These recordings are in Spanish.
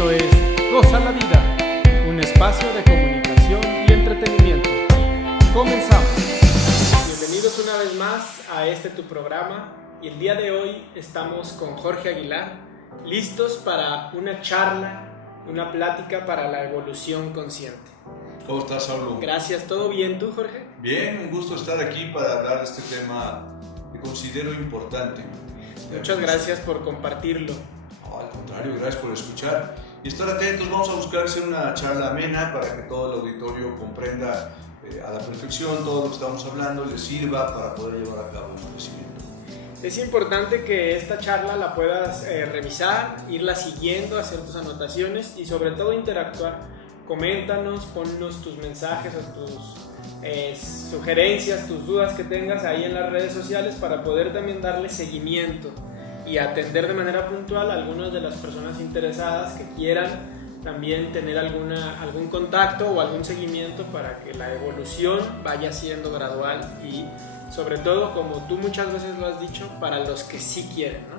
Esto es Goza la Vida, un espacio de comunicación y entretenimiento. Comenzamos. Bienvenidos una vez más a tu programa, y el día de hoy estamos con Jorge Aguilar, listos para una charla, una plática para la evolución consciente. ¿Cómo estás, Saulo? Gracias, ¿todo bien tú, Jorge? Bien, un gusto estar aquí para hablar de este tema que considero importante. Muchas gracias por compartirlo. Al contrario, gracias por escuchar y estar atentos. Vamos a buscar hacer una charla amena para que todo el auditorio comprenda a la perfección todo lo que estamos hablando y les sirva para poder llevar a cabo el conocimiento. Es importante que esta charla la puedas revisar, irla siguiendo, hacer tus anotaciones y sobre todo interactuar. Coméntanos, ponnos tus mensajes o tus sugerencias, tus dudas que tengas ahí en las redes sociales para poder también darle seguimiento y atender de manera puntual a algunas de las personas interesadas que quieran también tener algún contacto o algún seguimiento para que la evolución vaya siendo gradual y sobre todo, como tú muchas veces lo has dicho, para los que sí quieren, ¿no?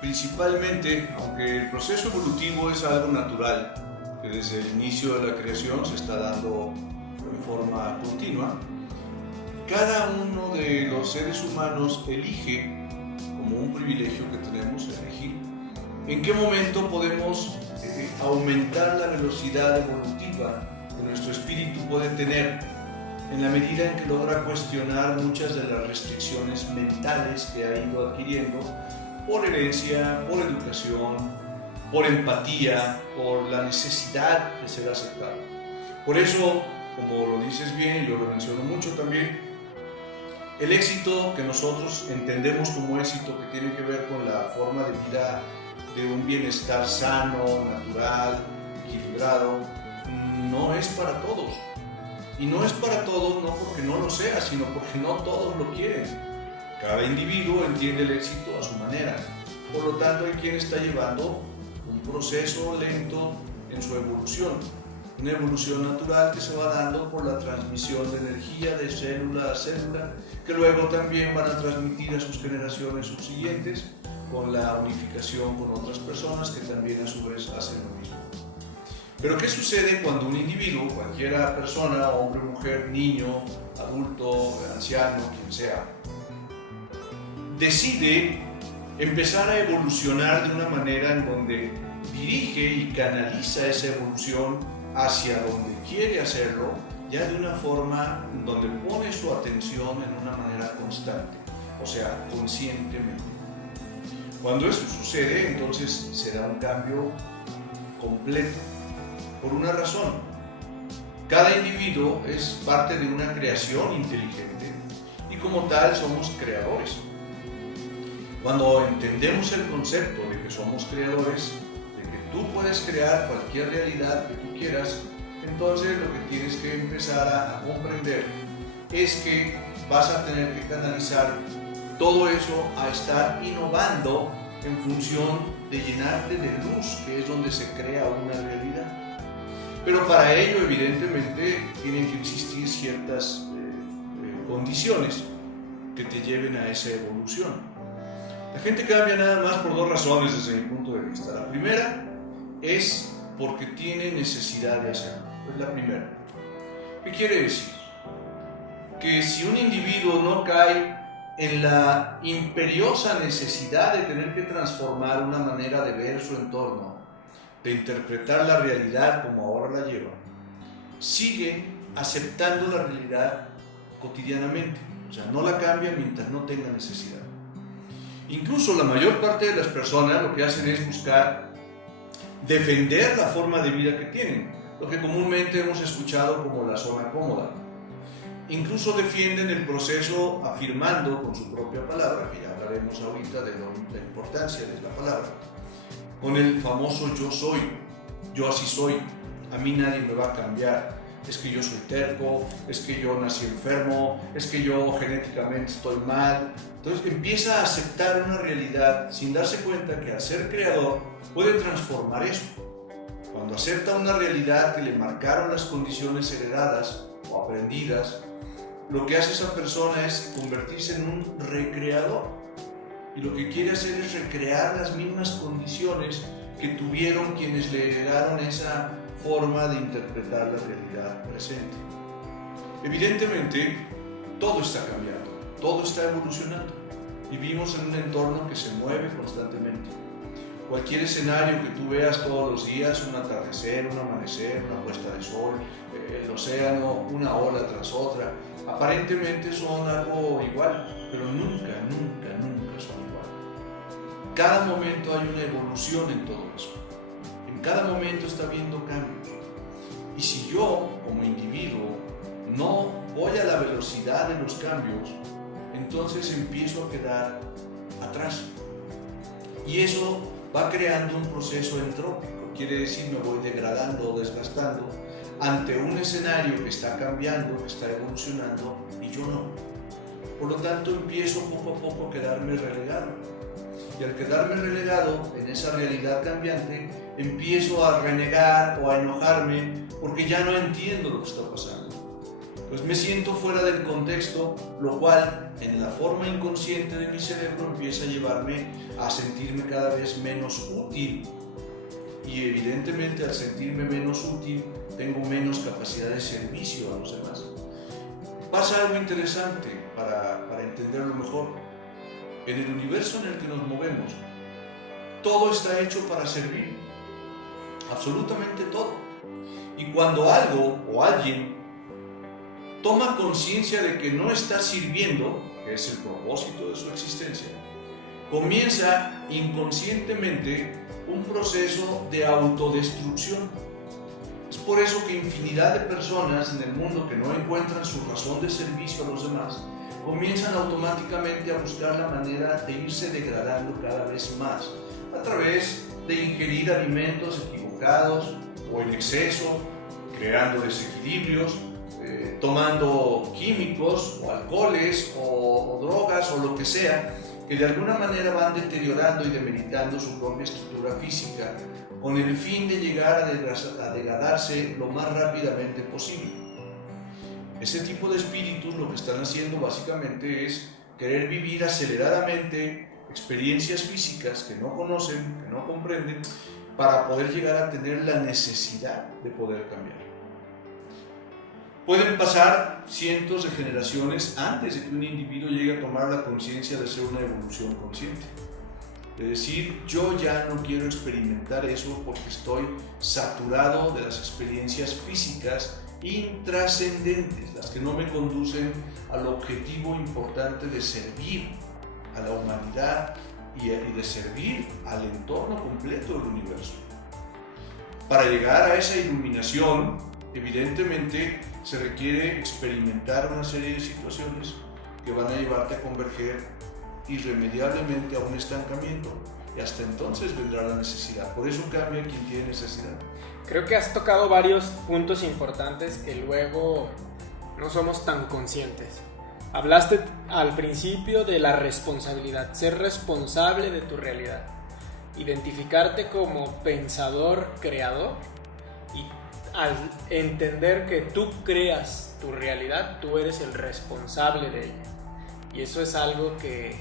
Principalmente, aunque el proceso evolutivo es algo natural, que desde el inicio de la creación se está dando en forma continua, cada uno de los seres humanos elige, como un privilegio que tenemos, elegir en qué momento podemos aumentar la velocidad evolutiva que nuestro espíritu puede tener, en la medida en que logra cuestionar muchas de las restricciones mentales que ha ido adquiriendo por herencia, por educación, por empatía, por la necesidad de ser aceptado. Por eso, como lo dices bien y yo lo menciono mucho también, el éxito que nosotros entendemos como éxito, que tiene que ver con la forma de vida de un bienestar sano, natural, equilibrado, no es para todos. Y no es para todos no porque no lo sea, sino porque no todos lo quieren. Cada individuo entiende el éxito a su manera. Por lo tanto, hay quien está llevando un proceso lento en su evolución. Una evolución natural que se va dando por la transmisión de energía de célula a célula, que luego también van a transmitir a sus generaciones subsiguientes con la unificación con otras personas que también a su vez hacen lo mismo. Pero ¿qué sucede cuando un individuo, cualquiera persona, hombre, mujer, niño, adulto, anciano, quien sea, decide empezar a evolucionar de una manera en donde dirige y canaliza esa evolución hacia donde quiere hacerlo, ya de una forma donde pone su atención en una manera constante, o sea, conscientemente? Cuando eso sucede, entonces será un cambio completo, por una razón. Cada individuo es parte de una creación inteligente y como tal somos creadores. Cuando entendemos el concepto de que somos creadores, de que tú puedes crear cualquier realidad que tú quieras, entonces lo que tienes que empezar a comprender es que vas a tener que canalizar todo eso a estar innovando en función de llenarte de luz, que es donde se crea una realidad. Pero para ello, evidentemente, tienen que existir ciertas condiciones que te lleven a esa evolución. La gente cambia nada más por dos razones desde mi punto de vista. La primera es porque tiene necesidad de hacerlo. Es la primera. ¿Qué quiere decir? Que si un individuo no cae en la imperiosa necesidad de tener que transformar una manera de ver su entorno, de interpretar la realidad como ahora la lleva, sigue aceptando la realidad cotidianamente, o sea, no la cambia mientras no tenga necesidad. Incluso la mayor parte de las personas lo que hacen es buscar defender la forma de vida que tienen, lo que comúnmente hemos escuchado como la zona cómoda. Incluso defienden el proceso afirmando con su propia palabra, que ya hablaremos ahorita de la importancia de la palabra, con el famoso yo soy, yo así soy, a mí nadie me va a cambiar, es que yo soy terco, es que yo nací enfermo, es que yo genéticamente estoy mal. Entonces empieza a aceptar una realidad sin darse cuenta que al ser creador puede transformar eso. Cuando acepta una realidad que le marcaron las condiciones heredadas o aprendidas, lo que hace esa persona es convertirse en un recreador. Y lo que quiere hacer es recrear las mismas condiciones que tuvieron quienes le heredaron esa forma de interpretar la realidad presente. Evidentemente, todo está cambiando, todo está evolucionando. Vivimos en un entorno que se mueve constantemente. Cualquier escenario que tú veas todos los días, un atardecer, un amanecer, una puesta de sol, el océano, una ola tras otra, aparentemente son algo igual, pero nunca son igual. Cada momento hay una evolución en todo eso. En cada momento está habiendo cambios. Y si yo, como individuo, no voy a la velocidad de los cambios, entonces empiezo a quedar atrás. Y eso va creando un proceso entrópico, quiere decir me voy degradando o desgastando ante un escenario que está cambiando, que está evolucionando y yo no. Por lo tanto empiezo poco a poco a quedarme relegado. Y al quedarme relegado en esa realidad cambiante, empiezo a renegar o a enojarme porque ya no entiendo lo que está pasando. Pues me siento fuera del contexto, lo cual en la forma inconsciente de mi cerebro empieza a llevarme a sentirme cada vez menos útil. Y evidentemente al sentirme menos útil, tengo menos capacidad de servicio a los demás. Pasa algo interesante para entenderlo mejor. En el universo en el que nos movemos, todo está hecho para servir. Absolutamente todo. Y cuando algo o alguien toma conciencia de que no está sirviendo, que es el propósito de su existencia, comienza inconscientemente un proceso de autodestrucción. Es por eso que infinidad de personas en el mundo que no encuentran su razón de servicio a los demás, comienzan automáticamente a buscar la manera de irse degradando cada vez más, a través de ingerir alimentos equivocados o en exceso, creando desequilibrios, tomando químicos o alcoholes o drogas o lo que sea, que de alguna manera van deteriorando y demeritando su propia estructura física con el fin de llegar a degradarse lo más rápidamente posible. Ese tipo de espíritus lo que están haciendo básicamente es querer vivir aceleradamente experiencias físicas que no conocen, que no comprenden, para poder llegar a tener la necesidad de poder cambiar. Pueden pasar cientos de generaciones antes de que un individuo llegue a tomar la conciencia de ser una evolución consciente. De decir, yo ya no quiero experimentar eso porque estoy saturado de las experiencias físicas intrascendentes, las que no me conducen al objetivo importante de servir a la humanidad y de servir al entorno completo del universo. Para llegar a esa iluminación, evidentemente se requiere experimentar una serie de situaciones que van a llevarte a converger irremediablemente a un estancamiento, y hasta entonces vendrá la necesidad. Por eso cambia quien tiene necesidad. Creo que has tocado varios puntos importantes que luego no somos tan conscientes. Hablaste al principio de la responsabilidad, ser responsable de tu realidad, identificarte como pensador creador, y al entender que tú creas tu realidad, tú eres el responsable de ella. Y eso es algo que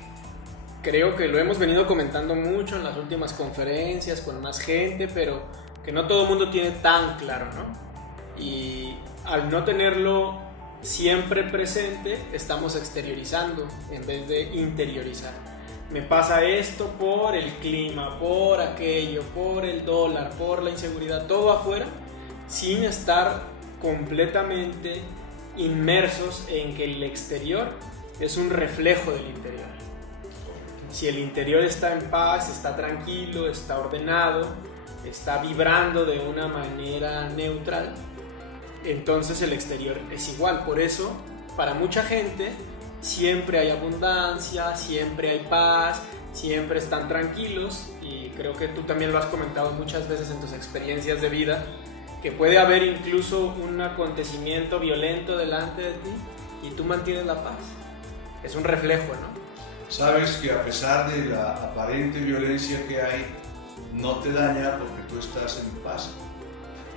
creo que lo hemos venido comentando mucho en las últimas conferencias con más gente, pero que no todo el mundo tiene tan claro, ¿no? Y al no tenerlo siempre presente, estamos exteriorizando en vez de interiorizar. Me pasa esto por el clima, por aquello, por el dólar, por la inseguridad, todo afuera, sin estar completamente inmersos en que el exterior es un reflejo del interior. Si el interior está en paz, está tranquilo, está ordenado, está vibrando de una manera neutral, entonces el exterior es igual. Por eso, para mucha gente, siempre hay abundancia, siempre hay paz, siempre están tranquilos, y creo que tú también lo has comentado muchas veces en tus experiencias de vida, que puede haber incluso un acontecimiento violento delante de ti y tú mantienes la paz. Es un reflejo, ¿no? Sabes que a pesar de la aparente violencia que hay, no te daña porque tú estás en paz.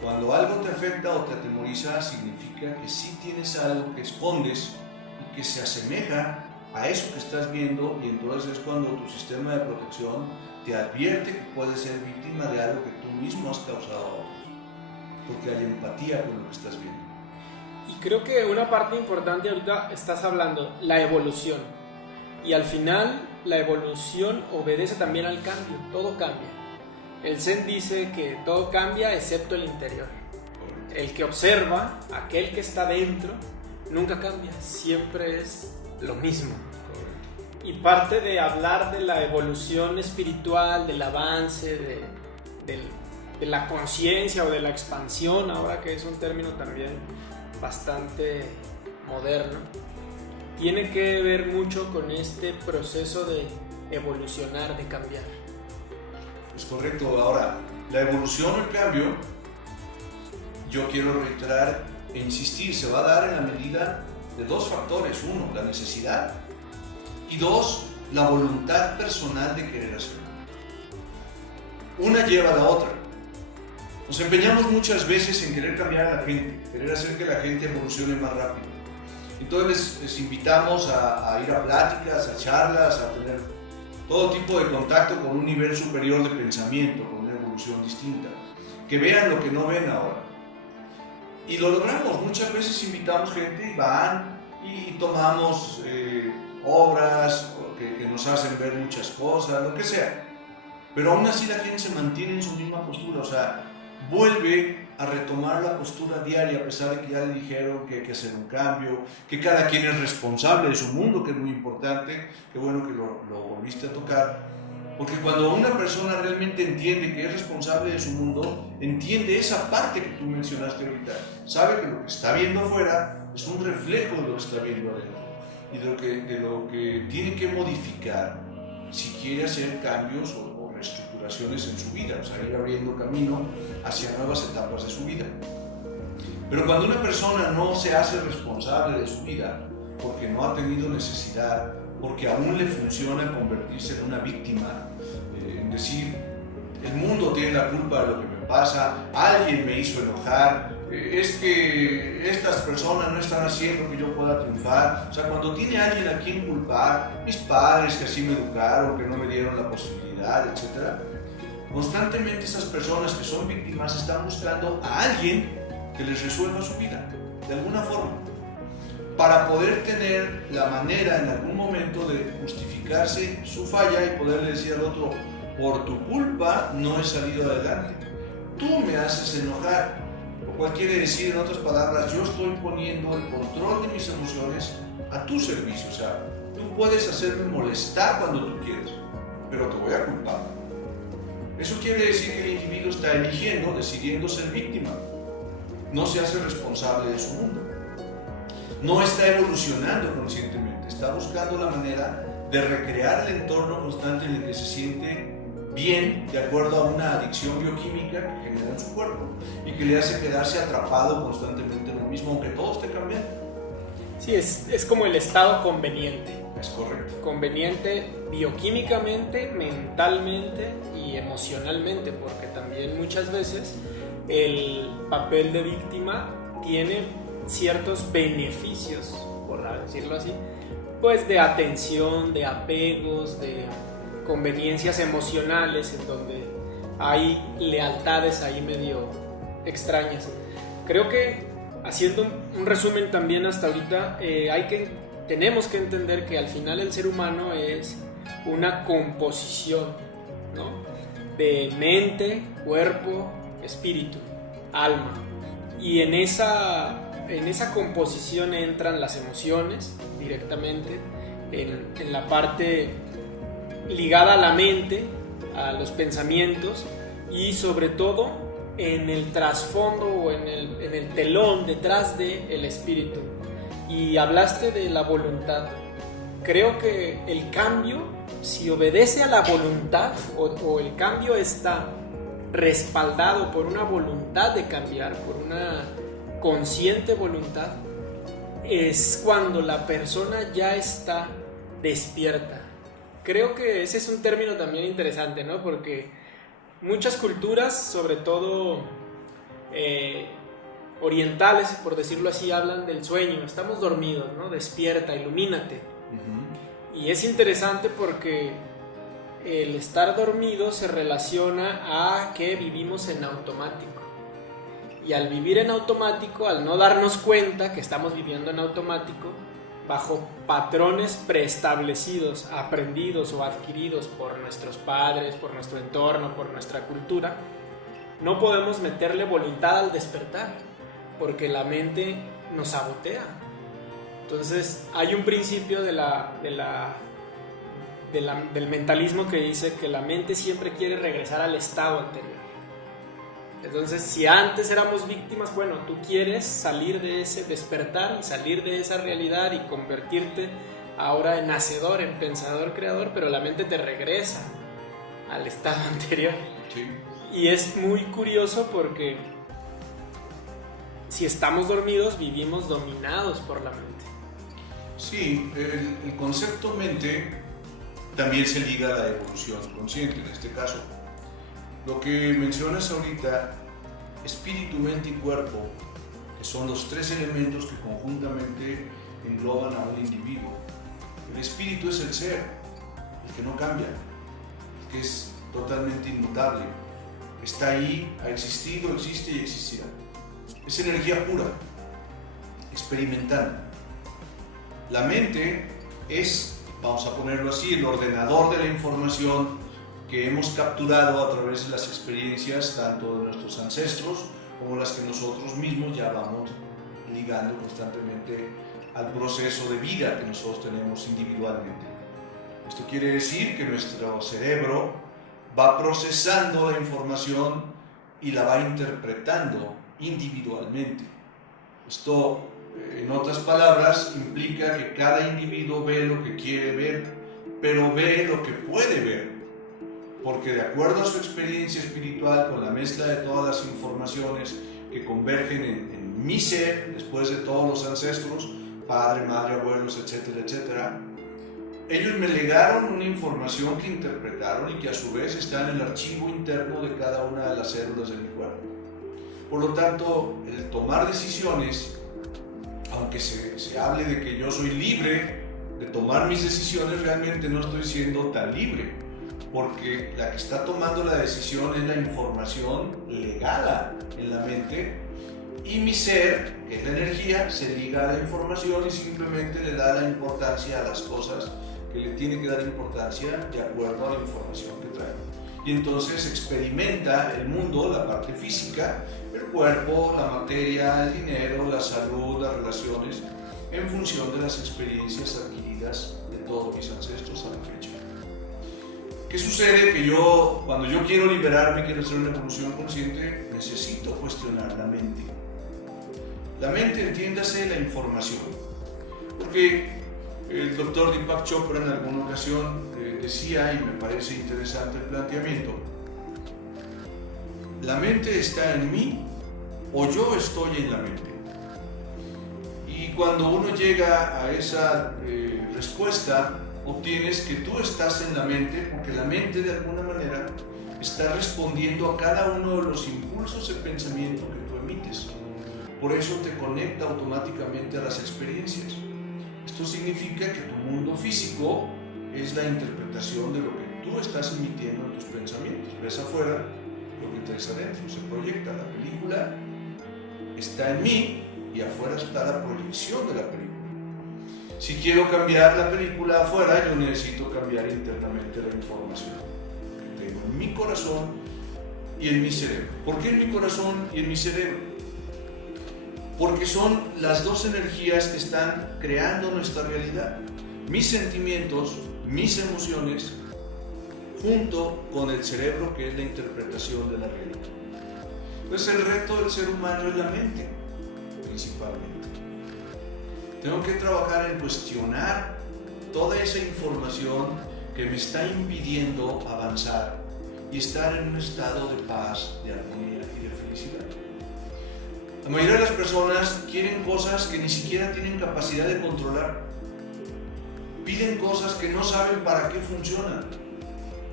Cuando algo te afecta o te atemoriza, significa que sí tienes algo que escondes y que se asemeja a eso que estás viendo, y entonces es cuando tu sistema de protección te advierte que puedes ser víctima de algo que tú mismo has causado a otros, porque hay empatía con lo que estás viendo. Y creo que una parte importante ahorita estás hablando, la evolución. Y al final la evolución obedece también al cambio, todo cambia. El Zen dice que todo cambia excepto el interior. El que observa, aquel que está dentro, nunca cambia, siempre es lo mismo. Y parte de hablar de la evolución espiritual, del avance, de la conciencia o de la expansión, ahora que es un término también bastante moderno, tiene que ver mucho con este proceso de evolucionar, de cambiar. Es correcto. Ahora, la evolución o el cambio, yo quiero reiterar e insistir, se va a dar en la medida de dos factores. Uno, la necesidad, y dos, la voluntad personal de querer hacerlo. Una lleva a la otra. Nos empeñamos muchas veces en querer cambiar a la gente, querer hacer que la gente evolucione más rápido. Entonces les invitamos a ir a pláticas, a charlas, a tener todo tipo de contacto con un nivel superior de pensamiento, con una evolución distinta. Que vean lo que no ven ahora. Y lo logramos. Muchas veces invitamos gente y van y tomamos obras que nos hacen ver muchas cosas, lo que sea. Pero aún así la gente se mantiene en su misma postura, o sea, vuelve a retomar la postura diaria a pesar de que ya le dijeron que hay que hacer un cambio, que cada quien es responsable de su mundo, que es muy importante. Qué bueno que lo volviste a tocar, porque cuando una persona realmente entiende que es responsable de su mundo, entiende esa parte que tú mencionaste ahorita, sabe que lo que está viendo afuera es un reflejo de lo que está viendo adentro y de lo que tiene que modificar si quiere hacer cambios o reestructuraciones en su vida, o sea, ir abriendo camino hacia nuevas etapas de su vida. Pero cuando una persona no se hace responsable de su vida, porque no ha tenido necesidad, porque aún le funciona convertirse en una víctima, en decir, el mundo tiene la culpa de lo que me pasa, alguien me hizo enojar, es que estas personas no están haciendo que yo pueda triunfar. O sea, cuando tiene alguien a quien culpar, mis padres que así me educaron, que no me dieron la posibilidad, etc. Constantemente esas personas que son víctimas están buscando a alguien que les resuelva su vida, de alguna forma, para poder tener la manera en algún momento de justificarse su falla y poderle decir al otro, por tu culpa no he salido adelante, tú me haces enojar. Lo cual quiere decir, en otras palabras, yo estoy poniendo el control de mis emociones a tu servicio. O sea, tú puedes hacerme molestar cuando tú quieres, pero te voy a culpar. Eso quiere decir que el individuo está eligiendo, decidiendo ser víctima. No se hace responsable de su mundo. No está evolucionando conscientemente, está buscando la manera de recrear el entorno constante en el que se siente bien, de acuerdo a una adicción bioquímica que genera en su cuerpo y que le hace quedarse atrapado constantemente en lo mismo, aunque todo esté cambiando. Sí, es como el estado conveniente. Es correcto. Conveniente bioquímicamente, mentalmente y emocionalmente, porque también muchas veces el papel de víctima tiene ciertos beneficios, por decirlo así, pues de atención, de apegos, de conveniencias emocionales en donde hay lealtades ahí medio extrañas. Creo que haciendo un resumen también hasta ahorita, tenemos que entender que al final el ser humano es una composición, ¿no?, de mente, cuerpo, espíritu, alma, y en esa composición entran las emociones directamente, en la parte ligada a la mente, a los pensamientos, y sobre todo en el trasfondo o en el telón detrás del espíritu. Y hablaste de la voluntad. Creo que el cambio, si obedece a la voluntad o el cambio está respaldado por una voluntad de cambiar, por una consciente voluntad, es cuando la persona ya está despierta. Creo que ese es un término también interesante, ¿no? Porque muchas culturas, sobre todo orientales, por decirlo así, hablan del sueño. Estamos dormidos, ¿no? Despierta, ilumínate. Uh-huh. Y es interesante porque el estar dormido se relaciona a que vivimos en automático. Y al vivir en automático, al no darnos cuenta que estamos viviendo en automático, bajo patrones preestablecidos, aprendidos o adquiridos por nuestros padres, por nuestro entorno, por nuestra cultura, no podemos meterle voluntad al despertar, porque la mente nos sabotea. Entonces hay un principio del mentalismo que dice que la mente siempre quiere regresar al estado anterior. Entonces, si antes éramos víctimas, bueno, tú quieres salir de ese despertar y salir de esa realidad y convertirte ahora en hacedor, en pensador, creador, pero la mente te regresa al estado anterior. Sí. Y es muy curioso porque si estamos dormidos, vivimos dominados por la mente. Sí, el concepto mente también se liga a la evolución consciente en este caso. Lo que mencionas ahorita, espíritu, mente y cuerpo, que son los tres elementos que conjuntamente engloban a un individuo. El espíritu es el ser, el que no cambia, el que es totalmente inmutable. Está ahí, ha existido, existe y existirá. Es energía pura, experimental. La mente es, vamos a ponerlo así, el ordenador de la información que hemos capturado a través de las experiencias tanto de nuestros ancestros como las que nosotros mismos ya vamos ligando constantemente al proceso de vida que nosotros tenemos individualmente. Esto quiere decir que nuestro cerebro va procesando la información y la va interpretando individualmente. Esto, en otras palabras, implica que cada individuo ve lo que quiere ver, pero ve lo que puede ver. Porque de acuerdo a su experiencia espiritual, con la mezcla de todas las informaciones que convergen en mi ser, después de todos los ancestros, padre, madre, abuelos, etcétera, etcétera, ellos me legaron una información que interpretaron y que a su vez está en el archivo interno de cada una de las células de mi cuerpo. Por lo tanto, el tomar decisiones, aunque se hable de que yo soy libre de tomar mis decisiones, realmente no estoy siendo tan libre. Porque la que está tomando la decisión es la información legada en la mente y mi ser, que es la energía, se liga a la información y simplemente le da la importancia a las cosas que le tiene que dar importancia de acuerdo a la información que trae. Y entonces experimenta el mundo, la parte física, el cuerpo, la materia, el dinero, la salud, las relaciones, en función de las experiencias adquiridas de todos mis ancestros a la fecha. ¿Qué sucede? Que yo, cuando yo quiero liberarme, quiero hacer una evolución consciente, necesito cuestionar la mente. La mente, entiéndase, la información. Porque el doctor Deepak Chopra en alguna ocasión decía, y me parece interesante el planteamiento, la mente está en mí o yo estoy en la mente. Y cuando uno llega a esa respuesta, obtienes que tú estás en la mente, porque la mente de alguna manera está respondiendo a cada uno de los impulsos de pensamiento que tú emites. Por eso te conecta automáticamente a las experiencias. Esto significa que tu mundo físico es la interpretación de lo que tú estás emitiendo en tus pensamientos. Ves afuera lo que traes adentro, se proyecta. La película está en mí y afuera está la proyección de la película. Si quiero cambiar la película afuera, yo necesito cambiar internamente la información que tengo en mi corazón y en mi cerebro. ¿Por qué en mi corazón y en mi cerebro? Porque son las dos energías que están creando nuestra realidad. Mis sentimientos, mis emociones, junto con el cerebro, que es la interpretación de la realidad. Entonces el reto del ser humano es la mente, principalmente. Tengo que trabajar en cuestionar toda esa información que me está impidiendo avanzar y estar en un estado de paz, de armonía y de felicidad. La mayoría de las personas quieren cosas que ni siquiera tienen capacidad de controlar. Piden cosas que no saben para qué funcionan,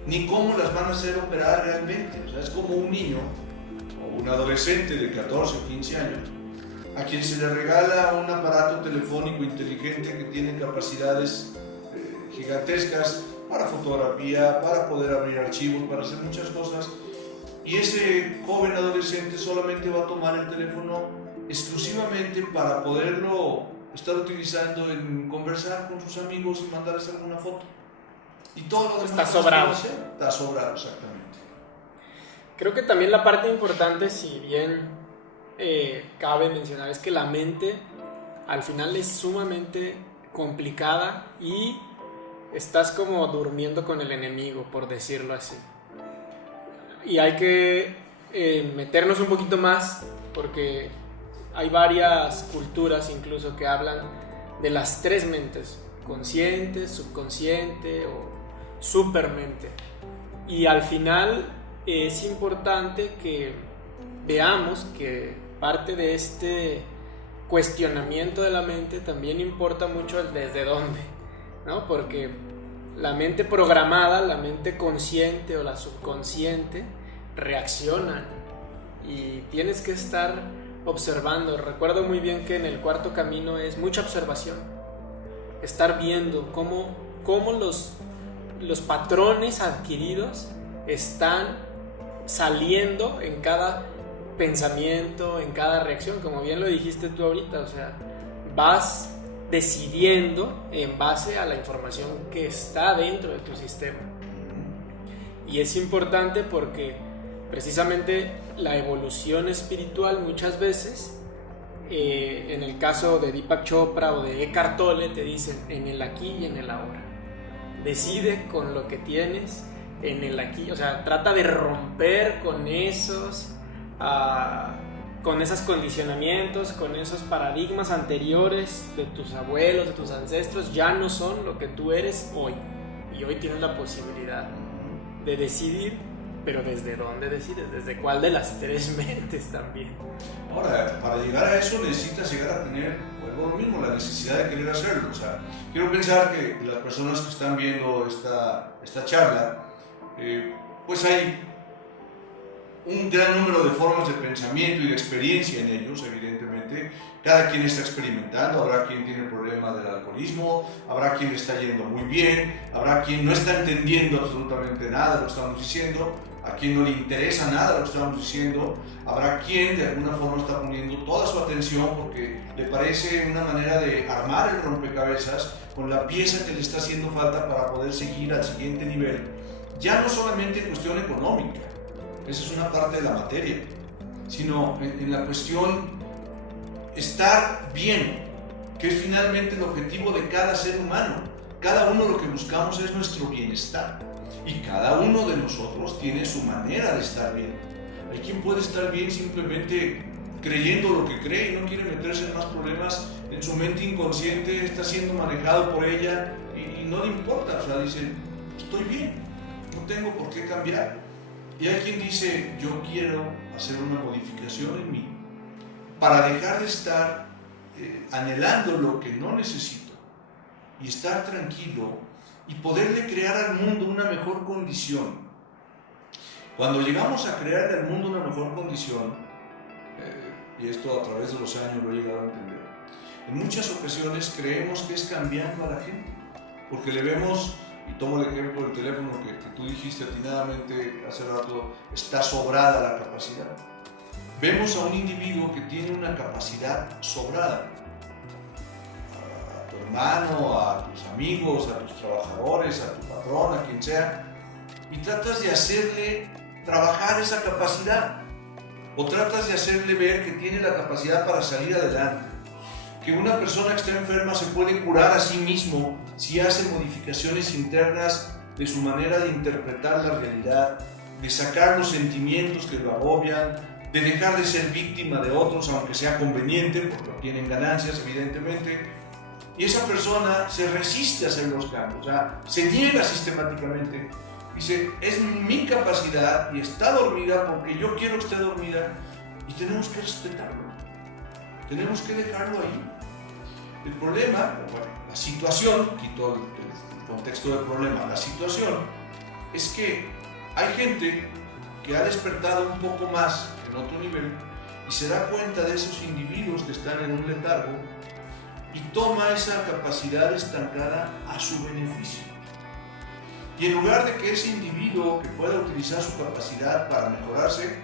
ni cómo las van a hacer operar realmente. O sea, es como un niño o un adolescente de 14 o 15 años a quien se le regala un aparato telefónico inteligente que tiene capacidades gigantescas para fotografía, para poder abrir archivos, para hacer muchas cosas. Y ese joven adolescente solamente va a tomar el teléfono exclusivamente para poderlo estar utilizando en conversar con sus amigos y mandarles alguna foto. Y todo lo demás está sobrado. Está sobrado, exactamente. Creo que también la parte importante, si bien cabe mencionar, es que la mente al final es sumamente complicada y estás como durmiendo con el enemigo, por decirlo así. Y hay que meternos un poquito más, porque hay varias culturas incluso que hablan de las tres mentes: consciente, subconsciente o supermente. Y al final es importante que veamos que parte de este cuestionamiento de la mente también importa mucho el desde dónde, ¿no? Porque la mente programada, la mente consciente o la subconsciente reaccionan y tienes que estar observando. Recuerdo muy bien que en el cuarto camino es mucha observación, estar viendo cómo los patrones adquiridos están saliendo en cada pensamiento, en cada reacción, como bien lo dijiste tú ahorita. O sea, vas decidiendo en base a la información que está dentro de tu sistema. Y es importante porque precisamente la evolución espiritual muchas veces, en el caso de Deepak Chopra o de Eckhart Tolle, te dicen en el aquí y en el ahora. Decide con lo que tienes en el aquí. O sea, trata de romper con esos condicionamientos, con esos paradigmas anteriores de tus abuelos, de tus ancestros. Ya no son lo que tú eres hoy. Y hoy tienes la posibilidad de decidir, pero ¿desde dónde decides? ¿Desde cuál de las tres mentes también? Ahora, para llegar a eso necesitas llegar a tener, vuelvo a lo mismo, la necesidad de querer hacerlo. O sea, quiero pensar que las personas que están viendo esta charla, pues hay un gran número de formas de pensamiento y de experiencia en ellos, evidentemente. Cada quien está experimentando, habrá quien tiene el problema del alcoholismo, habrá quien le está yendo muy bien, habrá quien no está entendiendo absolutamente nada de lo que estamos diciendo, a quien no le interesa nada de lo que estamos diciendo, habrá quien de alguna forma está poniendo toda su atención porque le parece una manera de armar el rompecabezas con la pieza que le está haciendo falta para poder seguir al siguiente nivel. Ya no solamente en cuestión económica, esa es una parte de la materia, sino en la cuestión estar bien, que es finalmente el objetivo de cada ser humano. Cada uno lo que buscamos es nuestro bienestar y cada uno de nosotros tiene su manera de estar bien. Hay quien puede estar bien simplemente creyendo lo que cree y no quiere meterse en más problemas. En su mente inconsciente está siendo manejado por ella y no le importa. O sea, dice, estoy bien, no tengo por qué cambiar. Y hay quien dice, yo quiero hacer una modificación en mí para dejar de estar anhelando lo que no necesito y estar tranquilo y poderle crear al mundo una mejor condición. Cuando llegamos a crear al mundo una mejor condición, y esto a través de los años lo he llegado a entender, en muchas ocasiones creemos que es cambiando a la gente, porque le vemos, y tomo el ejemplo del teléfono que tú dijiste atinadamente hace rato, está sobrada la capacidad. Vemos a un individuo que tiene una capacidad sobrada, a tu hermano, a tus amigos, a tus trabajadores, a tu patrón, a quien sea, y tratas de hacerle trabajar esa capacidad, o tratas de hacerle ver que tiene la capacidad para salir adelante, que una persona que está enferma se puede curar a sí mismo si hace modificaciones internas de su manera de interpretar la realidad, de sacar los sentimientos que lo agobian, de dejar de ser víctima de otros, aunque sea conveniente, porque obtienen ganancias, evidentemente, y esa persona se resiste a hacer los cambios, o sea, se niega sistemáticamente, dice, es mi capacidad y está dormida porque yo quiero que esté dormida, y tenemos que respetarlo, tenemos que dejarlo ahí. El problema, bueno, la situación, quito el contexto del problema, la situación, es que hay gente que ha despertado un poco más en otro nivel y se da cuenta de esos individuos que están en un letargo y toma esa capacidad estancada a su beneficio. Y en lugar de que ese individuo que pueda utilizar su capacidad para mejorarse,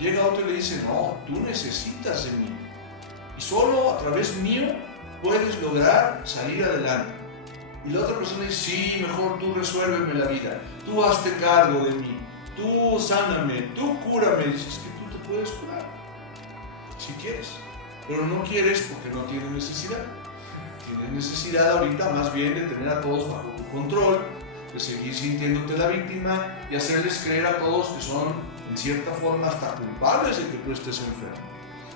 llega otro y le dice, no, tú necesitas de mí. Y solo a través mío puedes lograr salir adelante. Y la otra persona dice, sí, mejor tú resuélveme la vida, tú hazte cargo de mí, tú sáname, tú cúrame. Y dices que tú te puedes curar, si quieres, pero no quieres porque no tienes necesidad. Tienes necesidad ahorita más bien de tener a todos bajo tu control, de seguir sintiéndote la víctima y hacerles creer a todos que son en cierta forma hasta culpables de que tú estés enfermo.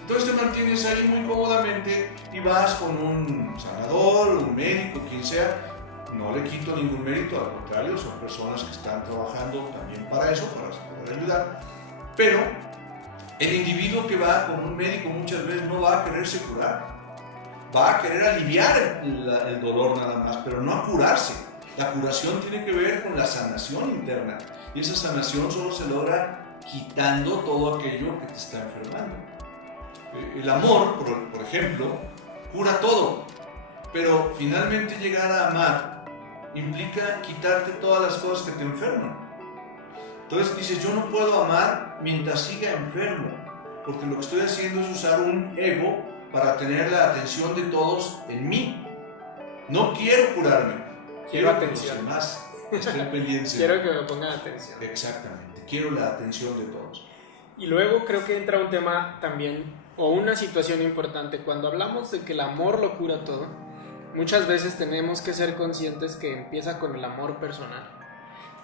Entonces te mantienes ahí muy cómodamente y vas con un sanador, un médico, quien sea. No le quito ningún mérito, al contrario, son personas que están trabajando también para eso, para poder ayudar. Pero el individuo que va con un médico muchas veces no va a quererse curar, va a querer aliviar el dolor nada más, pero no a curarse. La curación tiene que ver con la sanación interna y esa sanación solo se logra quitando todo aquello que te está enfermando. El amor, por ejemplo, cura todo, pero finalmente llegar a amar implica quitarte todas las cosas que te enferman. Entonces dices, yo no puedo amar mientras siga enfermo, porque lo que estoy haciendo es usar un ego para tener la atención de todos en mí. No quiero curarme, quiero atención. Que los demás estén pendientes. Quiero que me pongan atención. Exactamente, quiero la atención de todos. Y luego creo que entra un tema también, o una situación importante. Cuando hablamos de que el amor lo cura todo, muchas veces tenemos que ser conscientes que empieza con el amor personal.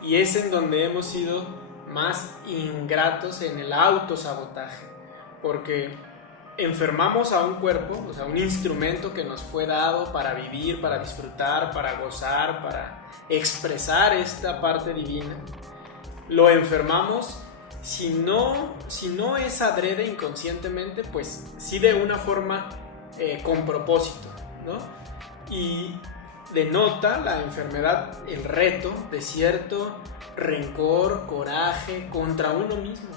Y es en donde hemos sido más ingratos en el autosabotaje. Porque enfermamos a un cuerpo, o sea, un instrumento que nos fue dado para vivir, para disfrutar, para gozar, para expresar esta parte divina. Lo enfermamos, si no es adrede inconscientemente, pues sí de una forma con propósito, ¿no? Y denota la enfermedad el reto de cierto rencor, coraje contra uno mismo.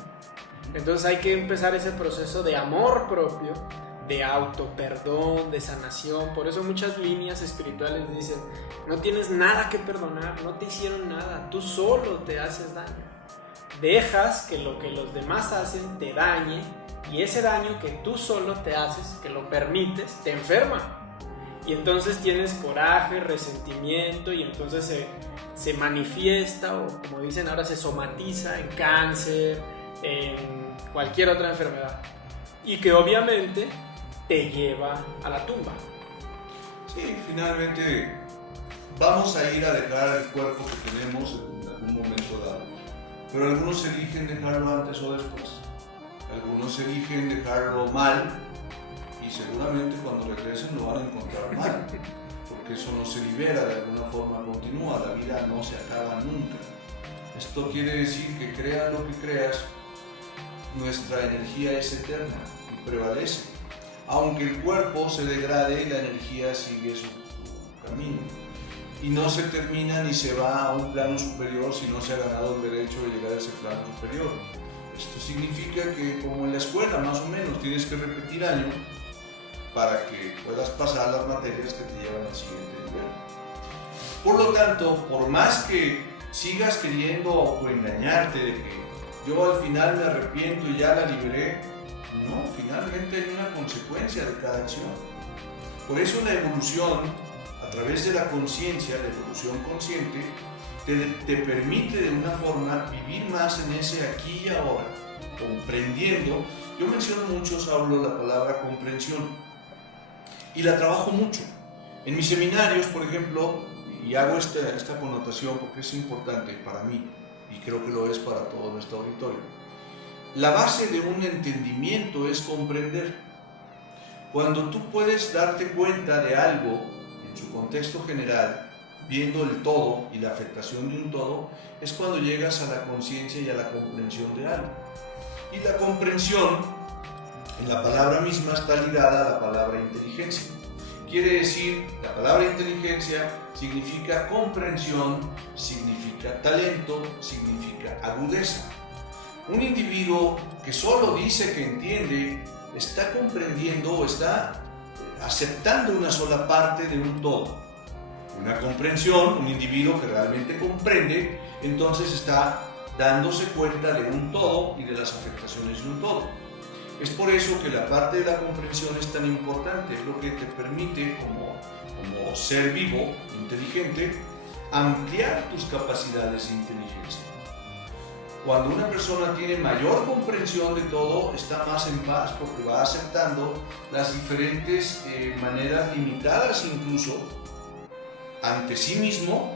Entonces hay que empezar ese proceso de amor propio, de autoperdón, de sanación. Por eso muchas líneas espirituales dicen, no tienes nada que perdonar, no te hicieron nada, tú solo te haces daño. Dejas que lo que los demás hacen te dañe, y ese daño que tú solo te haces, que lo permites, te enferma. Y entonces tienes coraje, resentimiento, y entonces se manifiesta, o como dicen ahora, se somatiza en cáncer, en cualquier otra enfermedad, y que obviamente te lleva a la tumba. Sí, finalmente vamos a ir a dejar el cuerpo que tenemos en algún momento dado, pero algunos eligen dejarlo antes o después, algunos eligen dejarlo mal, y seguramente cuando regresen lo van a encontrar mal, porque eso no se libera, de alguna forma continúa, la vida no se acaba nunca. Esto quiere decir que creas lo que creas, nuestra energía es eterna y prevalece. Aunque el cuerpo se degrade, la energía sigue su camino y no se termina ni se va a un plano superior si no se ha ganado el derecho de llegar a ese plano superior. Esto significa que, como en la escuela más o menos, tienes que repetir año para que puedas pasar las materias que te llevan al siguiente nivel. Por lo tanto, por más que sigas queriendo engañarte de que yo al final me arrepiento y ya la liberé, no, finalmente hay una consecuencia de cada acción. Por eso la evolución, a través de la conciencia, la evolución consciente, te permite de una forma vivir más en ese aquí y ahora, comprendiendo. Yo menciono mucho, Saulo, la palabra comprensión, y la trabajo mucho. En mis seminarios, por ejemplo, y hago esta connotación porque es importante para mí, y creo que lo es para todo nuestro auditorio. La base de un entendimiento es comprender. Cuando tú puedes darte cuenta de algo en su contexto general, viendo el todo y la afectación de un todo, es cuando llegas a la conciencia y a la comprensión de algo. Y la comprensión, en la palabra misma, está ligada a la palabra inteligencia. Quiere decir, la palabra inteligencia significa comprensión, significa talento, significa agudeza. Un individuo que solo dice que entiende, está comprendiendo o está aceptando una sola parte de un todo. una comprensión, un individuo que realmente comprende, entonces está dándose cuenta de un todo y de las afectaciones de un todo. Es por eso que la parte de la comprensión es tan importante, es lo que te permite como ser vivo, inteligente, ampliar tus capacidades de inteligencia. Cuando una persona tiene mayor comprensión de todo, está más en paz porque va aceptando las diferentes maneras limitadas incluso ante sí mismo,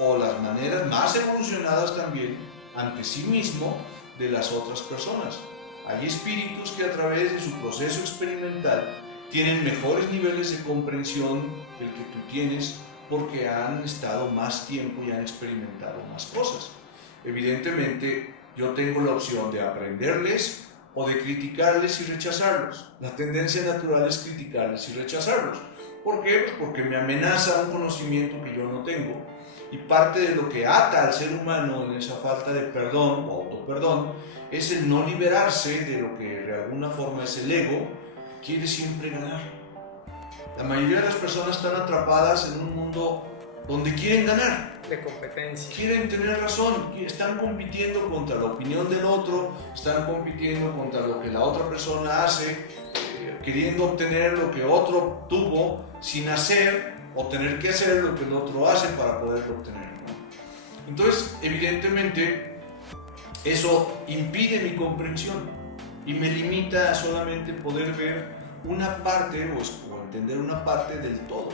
o las maneras más evolucionadas también ante sí mismo de las otras personas. Hay espíritus que a través de su proceso experimental tienen mejores niveles de comprensión que el que tú tienes porque han estado más tiempo y han experimentado más cosas. Evidentemente, yo tengo la opción de aprenderles o de criticarles y rechazarlos. La tendencia natural es criticarles y rechazarlos. ¿Por qué? Pues porque me amenaza un conocimiento que yo no tengo. Y parte de lo que ata al ser humano en esa falta de perdón o autoperdón es el no liberarse de lo que de alguna forma es el ego, quiere siempre ganar. La mayoría de las personas están atrapadas en un mundo donde quieren ganar. De competencia. Quieren tener razón, están compitiendo contra la opinión del otro, están compitiendo contra lo que la otra persona hace, queriendo obtener lo que otro tuvo sin hacer o tener que hacer lo que el otro hace para poderlo obtener. Entonces, evidentemente, eso impide mi comprensión y me limita a solamente poder ver una parte o entender una parte del todo.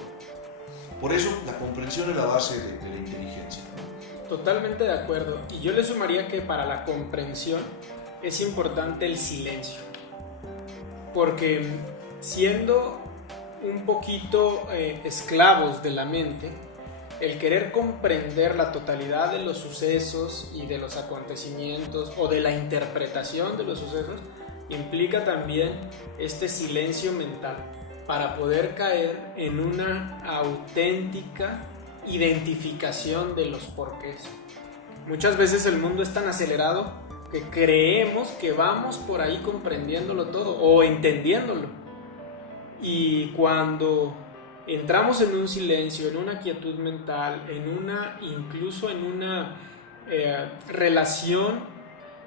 Por eso la comprensión es la base de la inteligencia. Totalmente de acuerdo. Y yo le sumaría que para la comprensión es importante el silencio. Porque siendo un poquito esclavos de la mente, el querer comprender la totalidad de los sucesos y de los acontecimientos o de la interpretación de los sucesos implica también este silencio mental para poder caer en una auténtica identificación de los porqués. Muchas veces el mundo es tan acelerado que creemos que vamos por ahí comprendiéndolo todo o entendiéndolo. Y cuando entramos en un silencio, en una quietud mental, incluso en una relación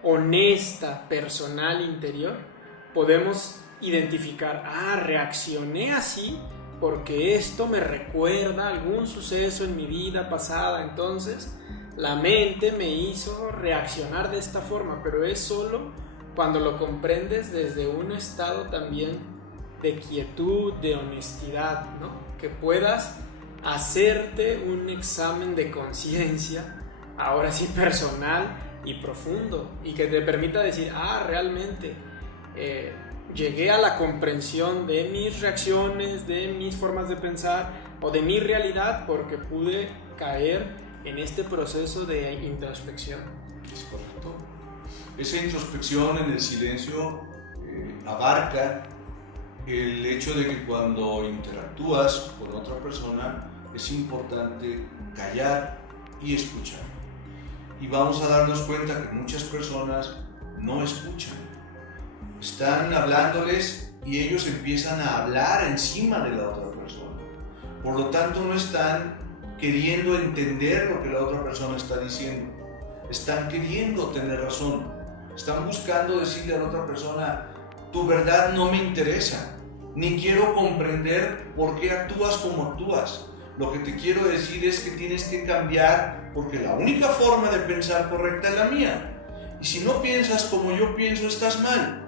honesta, personal, interior, podemos identificar, reaccioné así porque esto me recuerda algún suceso en mi vida pasada, entonces la mente me hizo reaccionar de esta forma, pero es solo cuando lo comprendes desde un estado también de quietud, de honestidad, ¿no? Que puedas hacerte un examen de conciencia, ahora sí personal y profundo, y que te permita decir, realmente llegué a la comprensión de mis reacciones, de mis formas de pensar o de mi realidad porque pude caer en este proceso de introspección. Es correcto. Esa introspección en el silencio abarca el hecho de que cuando interactúas con otra persona es importante callar y escuchar. Y vamos a darnos cuenta que muchas personas no escuchan. Están hablándoles y ellos empiezan a hablar encima de la otra persona. Por lo tanto, no están queriendo entender lo que la otra persona está diciendo. Están queriendo tener razón. Están buscando decirle a la otra persona, tu verdad no me interesa, ni quiero comprender por qué actúas como actúas. Lo que te quiero decir es que tienes que cambiar porque la única forma de pensar correcta es la mía. Y si no piensas como yo pienso, estás mal.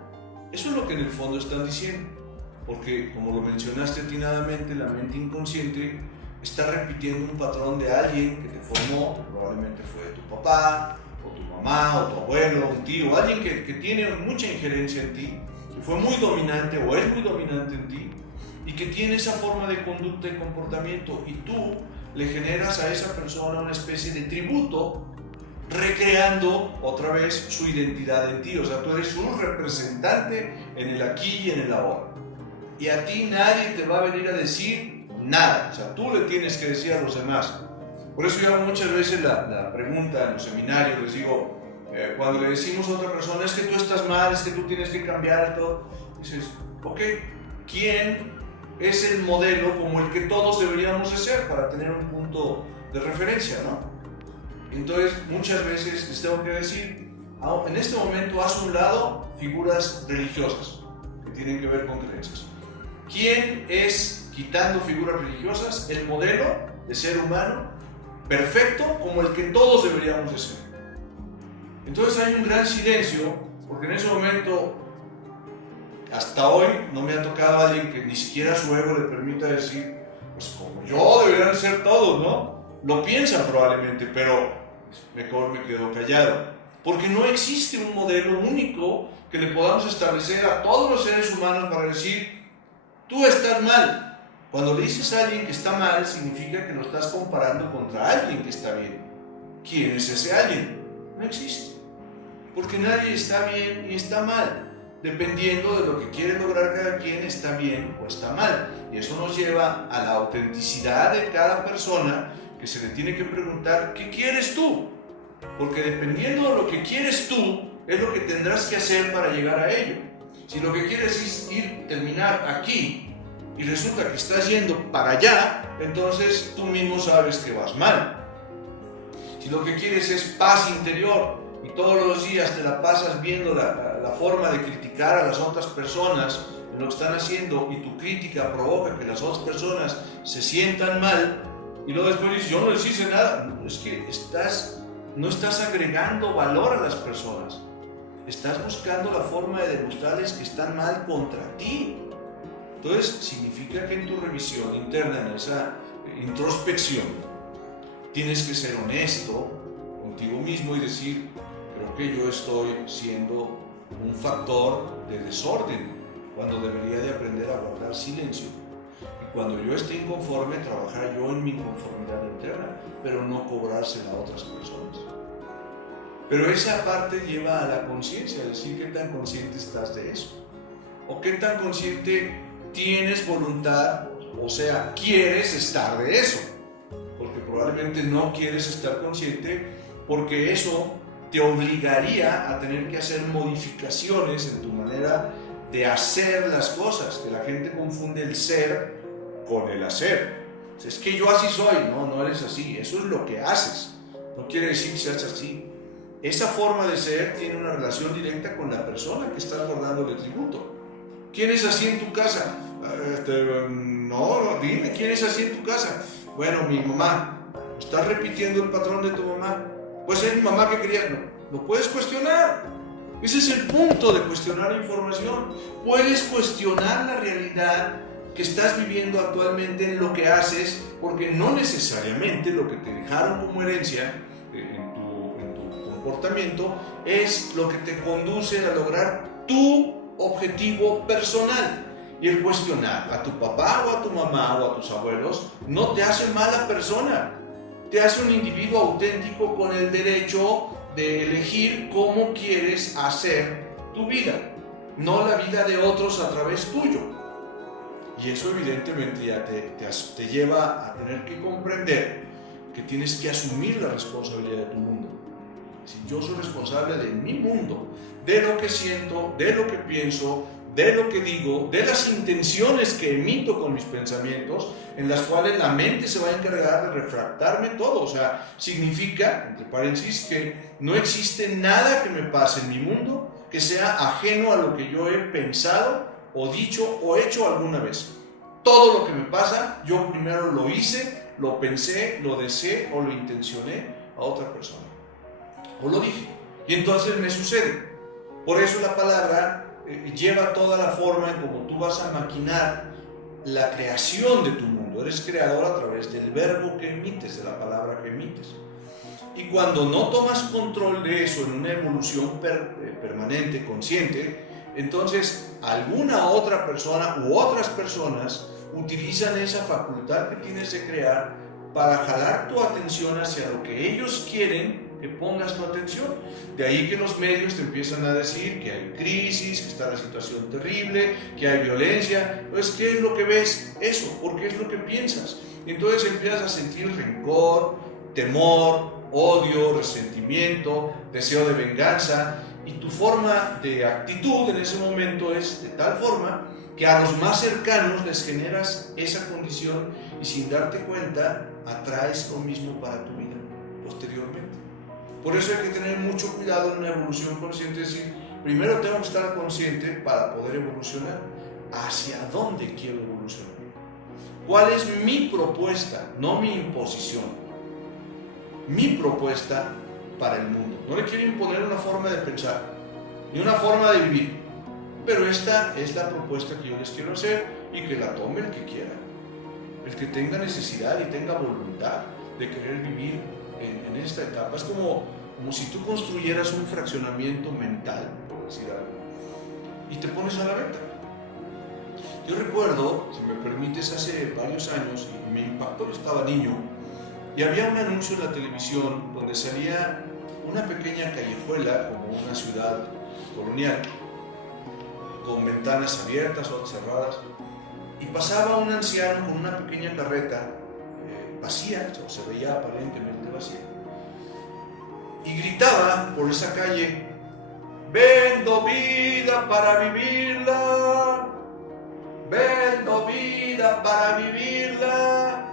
Eso es lo que en el fondo están diciendo. Porque, como lo mencionaste atinadamente, la mente inconsciente está repitiendo un patrón de alguien que te formó, que probablemente fue tu papá, o tu mamá, o tu abuelo, un tío, alguien que tiene mucha injerencia en ti, que fue muy dominante o es muy dominante en ti, y que tiene esa forma de conducta y comportamiento, y tú le generas a esa persona una especie de tributo, recreando otra vez su identidad en ti. O sea, tú eres un representante en el aquí y en el ahora. Y a ti nadie te va a venir a decir nada. O sea, tú le tienes que decir a los demás. Por eso yo muchas veces la pregunta en los seminarios, les digo, cuando le decimos a otra persona, es que tú estás mal, es que tú tienes que cambiar todo, dices, ok, ¿quién es el modelo como el que todos deberíamos de ser para tener un punto de referencia, ¿no? Entonces, muchas veces les tengo que decir, en este momento haz a un lado figuras religiosas que tienen que ver con creencias. ¿Quién es, quitando figuras religiosas, el modelo de ser humano perfecto como el que todos deberíamos de ser? Entonces hay un gran silencio, porque en ese momento, hasta hoy, no me ha tocado a alguien que ni siquiera su ego le permita decir, pues como yo deberían ser todos, ¿no? Lo piensan probablemente, pero mejor me quedo callado, porque no existe un modelo único que le podamos establecer a todos los seres humanos para decir, tú estás mal. Cuando le dices a alguien que está mal, significa que lo estás comparando contra alguien que está bien. ¿Quién es ese alguien? No existe, porque nadie está bien ni está mal. Dependiendo de lo que quiere lograr cada quien, está bien o está mal. Y eso nos lleva a la autenticidad de cada persona, que se le tiene que preguntar, ¿qué quieres tú? Porque dependiendo de lo que quieres tú, es lo que tendrás que hacer para llegar a ello. Si lo que quieres es terminar aquí, y resulta que estás yendo para allá, entonces tú mismo sabes que vas mal. Si lo que quieres es paz interior, y todos los días te la pasas viendo la forma de criticar a las otras personas en lo que están haciendo, y tu crítica provoca que las otras personas se sientan mal, y luego después dices, yo no les hice nada. No, es que no estás agregando valor a las personas, estás buscando la forma de demostrarles que están mal contra ti. Entonces significa que en tu revisión interna, en esa introspección, tienes que ser honesto contigo mismo y decir, creo que yo estoy siendo un factor de desorden cuando debería de aprender a guardar silencio. Y cuando yo esté inconforme, trabajar yo en mi conformidad interna, pero no cobrársela a otras personas. Pero esa parte lleva a la conciencia, es decir, qué tan consciente estás de eso. O qué tan consciente tienes voluntad, o sea, quieres estar de eso. Porque probablemente no quieres estar consciente, porque eso te obligaría a tener que hacer modificaciones en tu manera de hacer las cosas, que la gente confunde el ser con el hacer. Es que yo así soy. No eres así, eso es lo que haces, no quiere decir que seas así. Esa forma de ser tiene una relación directa con la persona que está guardando el tributo. ¿Quién es así en tu casa? No, dime, ¿quién es así en tu casa? Bueno, mi mamá. ¿Estás repitiendo el patrón de tu mamá? Pues es mi mamá que quería. No, lo puedes cuestionar. Ese es el punto de cuestionar información. Puedes cuestionar la realidad que estás viviendo actualmente en lo que haces, porque no necesariamente lo que te dejaron como herencia en tu comportamiento es lo que te conduce a lograr tu objetivo personal. Y el cuestionar a tu papá o a tu mamá o a tus abuelos no te hace mala persona, te hace un individuo auténtico con el derecho de elegir cómo quieres hacer tu vida, no la vida de otros a través tuyo. Y eso evidentemente ya te lleva a tener que comprender que tienes que asumir la responsabilidad de tu mundo. Si yo soy responsable de mi mundo, de lo que siento, de lo que pienso, de lo que digo, de las intenciones que emito con mis pensamientos, en las cuales la mente se va a encargar de refractarme todo. O sea, significa, entre paréntesis, que no existe nada que me pase en mi mundo que sea ajeno a lo que yo he pensado o dicho o hecho alguna vez. Todo lo que me pasa, yo primero lo hice, lo pensé, lo deseé o lo intencioné a otra persona. O lo dije. Y entonces me sucede. Por eso la palabra lleva toda la forma en cómo tú vas a maquinar la creación de tu mundo. Eres creador a través del verbo que emites, de la palabra que emites. Y cuando no tomas control de eso en una evolución permanente, consciente, entonces alguna otra persona u otras personas utilizan esa facultad que tienes de crear para jalar tu atención hacia lo que ellos quieren que pongas tu atención. De ahí que los medios te empiezan a decir que hay crisis, que está la situación terrible, que hay violencia. Entonces, ¿qué es lo que ves? Eso, porque es lo que piensas. Entonces empiezas a sentir rencor, temor, odio, resentimiento, deseo de venganza, y tu forma de actitud en ese momento es de tal forma que a los más cercanos les generas esa condición y sin darte cuenta atraes lo mismo para tu vida posteriormente. Por eso hay que tener mucho cuidado en una evolución consciente, es decir, primero tengo que estar consciente para poder evolucionar. ¿Hacia dónde quiero evolucionar? ¿Cuál es mi propuesta? No mi imposición. Mi propuesta para el mundo. No le quiero imponer una forma de pensar, ni una forma de vivir. Pero esta es la propuesta que yo les quiero hacer y que la tome el que quiera. El que tenga necesidad y tenga voluntad de querer vivir en esta etapa. Es como si tú construyeras un fraccionamiento mental, por decir algo, y te pones a la venta. Yo recuerdo, si me permites, hace varios años, y me impactó, yo estaba niño, y había un anuncio en la televisión donde salía una pequeña callejuela, como una ciudad colonial, con ventanas abiertas, otras cerradas, y pasaba un anciano con una pequeña carreta vacía, o se veía aparentemente vacía, y gritaba por esa calle: vendo vida para vivirla, vendo vida para vivirla.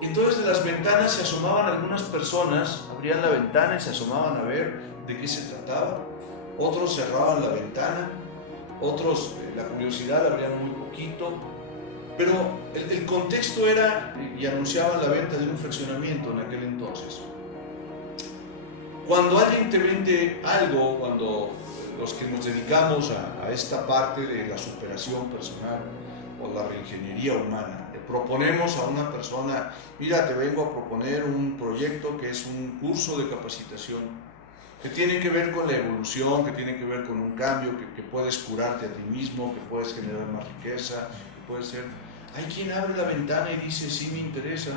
Y entonces de las ventanas se asomaban algunas personas, abrían la ventana y se asomaban a ver de qué se trataba. Otros cerraban la ventana, otros la curiosidad la abrían muy poquito, pero el contexto era, y anunciaban la venta de un fraccionamiento en aquel entonces. Cuando alguien te vende algo, cuando los que nos dedicamos a esta parte de la superación personal o la reingeniería humana, le proponemos a una persona: mira, te vengo a proponer un proyecto que es un curso de capacitación que tiene que ver con la evolución, que tiene que ver con un cambio, que puedes curarte a ti mismo, que puedes generar más riqueza, que puede ser... Hay quien abre la ventana y dice: sí me interesa.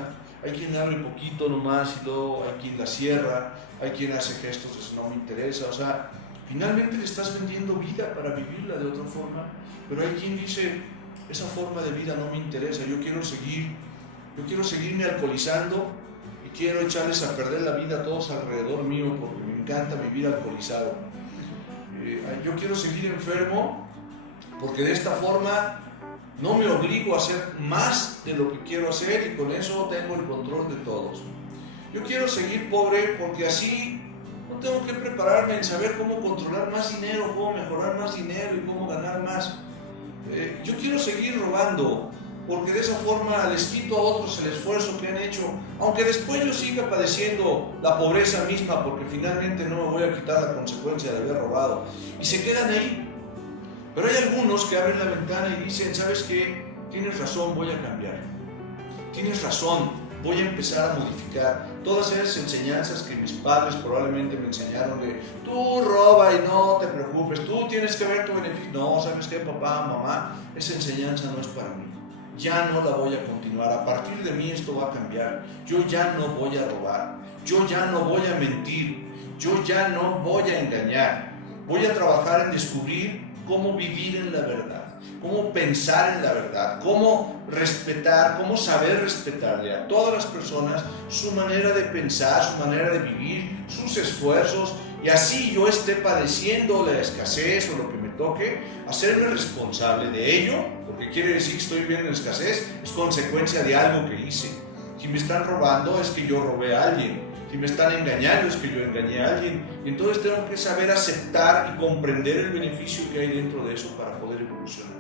Hay quien abre poquito nomás y luego hay quien la cierra, hay quien hace gestos de no me interesa. O sea, finalmente le estás vendiendo vida para vivirla de otra forma, pero hay quien dice: esa forma de vida no me interesa, yo quiero seguirme alcoholizando y quiero echarles a perder la vida a todos alrededor mío porque me encanta vivir alcoholizado. Yo quiero seguir enfermo porque de esta forma no me obligo a hacer más de lo que quiero hacer y con eso tengo el control de todos. Yo quiero seguir pobre porque así no tengo que prepararme en saber cómo controlar más dinero, cómo mejorar más dinero y cómo ganar más. Yo quiero seguir robando porque de esa forma les quito a otros el esfuerzo que han hecho, aunque después yo siga padeciendo la pobreza misma porque finalmente no me voy a quitar la consecuencia de haber robado. Y se quedan ahí. Pero hay algunos que abren la ventana y dicen: ¿sabes qué? Tienes razón, voy a cambiar. Tienes razón, voy a empezar a modificar. Todas esas enseñanzas que mis padres probablemente me enseñaron de tú roba y no te preocupes, tú tienes que ver tu beneficio. No, ¿sabes qué, papá, mamá? Esa enseñanza no es para mí. Ya no la voy a continuar. A partir de mí esto va a cambiar. Yo ya no voy a robar. Yo ya no voy a mentir. Yo ya no voy a engañar. Voy a trabajar en descubrir cómo vivir en la verdad, cómo pensar en la verdad, cómo respetar, cómo saber respetarle a todas las personas su manera de pensar, su manera de vivir, sus esfuerzos, y así yo esté padeciendo la escasez o lo que me toque, hacerme responsable de ello, porque quiere decir que estoy viviendo en escasez, es consecuencia de algo que hice. Si me están robando es que yo robé a alguien. Si me están engañando es que yo engañé a alguien. Entonces tengo que saber aceptar y comprender el beneficio que hay dentro de eso para poder evolucionar.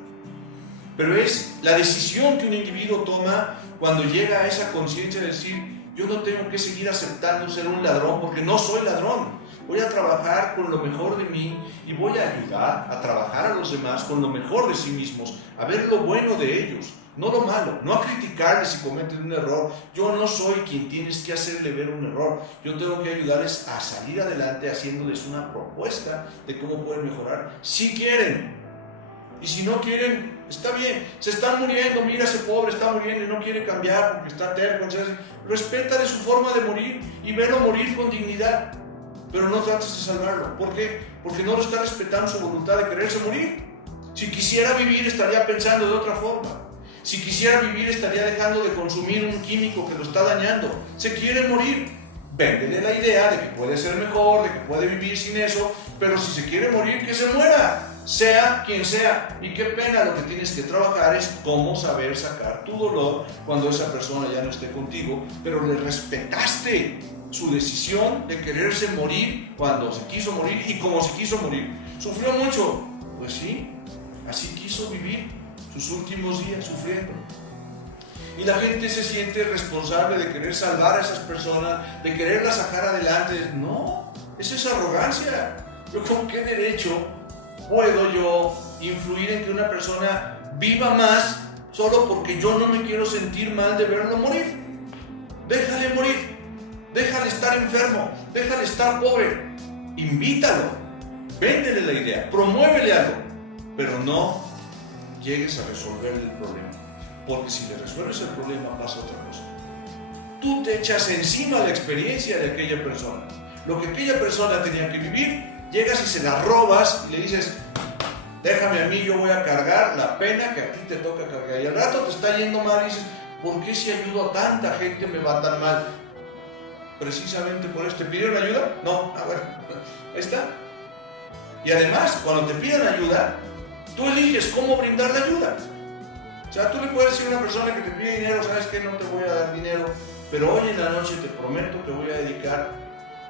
Pero es la decisión que un individuo toma cuando llega a esa conciencia de decir: yo no tengo que seguir aceptando ser un ladrón porque no soy ladrón. Voy a trabajar con lo mejor de mí y voy a ayudar a trabajar a los demás con lo mejor de sí mismos, a ver lo bueno de ellos. No lo malo, no a criticarles si cometen un error. Yo no soy quien tienes que hacerle ver un error. Yo tengo que ayudarles a salir adelante haciéndoles una propuesta de cómo pueden mejorar, si quieren. Y si no quieren, está bien. Se están muriendo, mira, ese pobre está muriendo y no quiere cambiar porque está terco. Respétale su forma de morir y velo morir con dignidad. Pero no trates de salvarlo. ¿Por qué? Porque no lo está respetando su voluntad de quererse morir. Si quisiera vivir, estaría pensando de otra forma. Si quisiera vivir, estaría dejando de consumir un químico que lo está dañando. Se quiere morir. Véndele la idea de que puede ser mejor, de que puede vivir sin eso, pero si se quiere morir, que se muera. sea quien sea. Y qué pena, lo que tienes que trabajar es cómo saber sacar tu dolor cuando esa persona ya no esté contigo, pero le respetaste su decisión de quererse morir cuando se quiso morir y como se quiso morir. ¿Sufrió mucho? Pues sí, así quiso vivir sus últimos días, sufriendo. Y la gente se siente responsable de querer salvar a esas personas, de quererlas sacar adelante. No, eso es arrogancia. ¿Yo con qué derecho puedo yo influir en que una persona viva más solo porque yo no me quiero sentir mal de verlo morir? Déjale morir, déjale estar enfermo, déjale estar pobre. Invítalo, véndele la idea, promuévele algo, pero no llegues a resolver el problema. Porque si le resuelves el problema pasa otra cosa. Tú te echas encima la experiencia de aquella persona. Lo que aquella persona tenía que vivir, llegas y se la robas y le dices, déjame a mí, yo voy a cargar la pena que a ti te toca cargar. Y al rato te está yendo mal y dices, ¿por qué si ayudo a tanta gente me va tan mal? Precisamente por esto. ¿Te pidieron ayuda? No, a ver, ahí está. Y además, cuando te pidan ayuda, tú eliges cómo brindar la ayuda. O sea, tú le puedes decir a una persona que te pide dinero, sabes que no te voy a dar dinero, pero hoy en la noche te prometo que voy a dedicar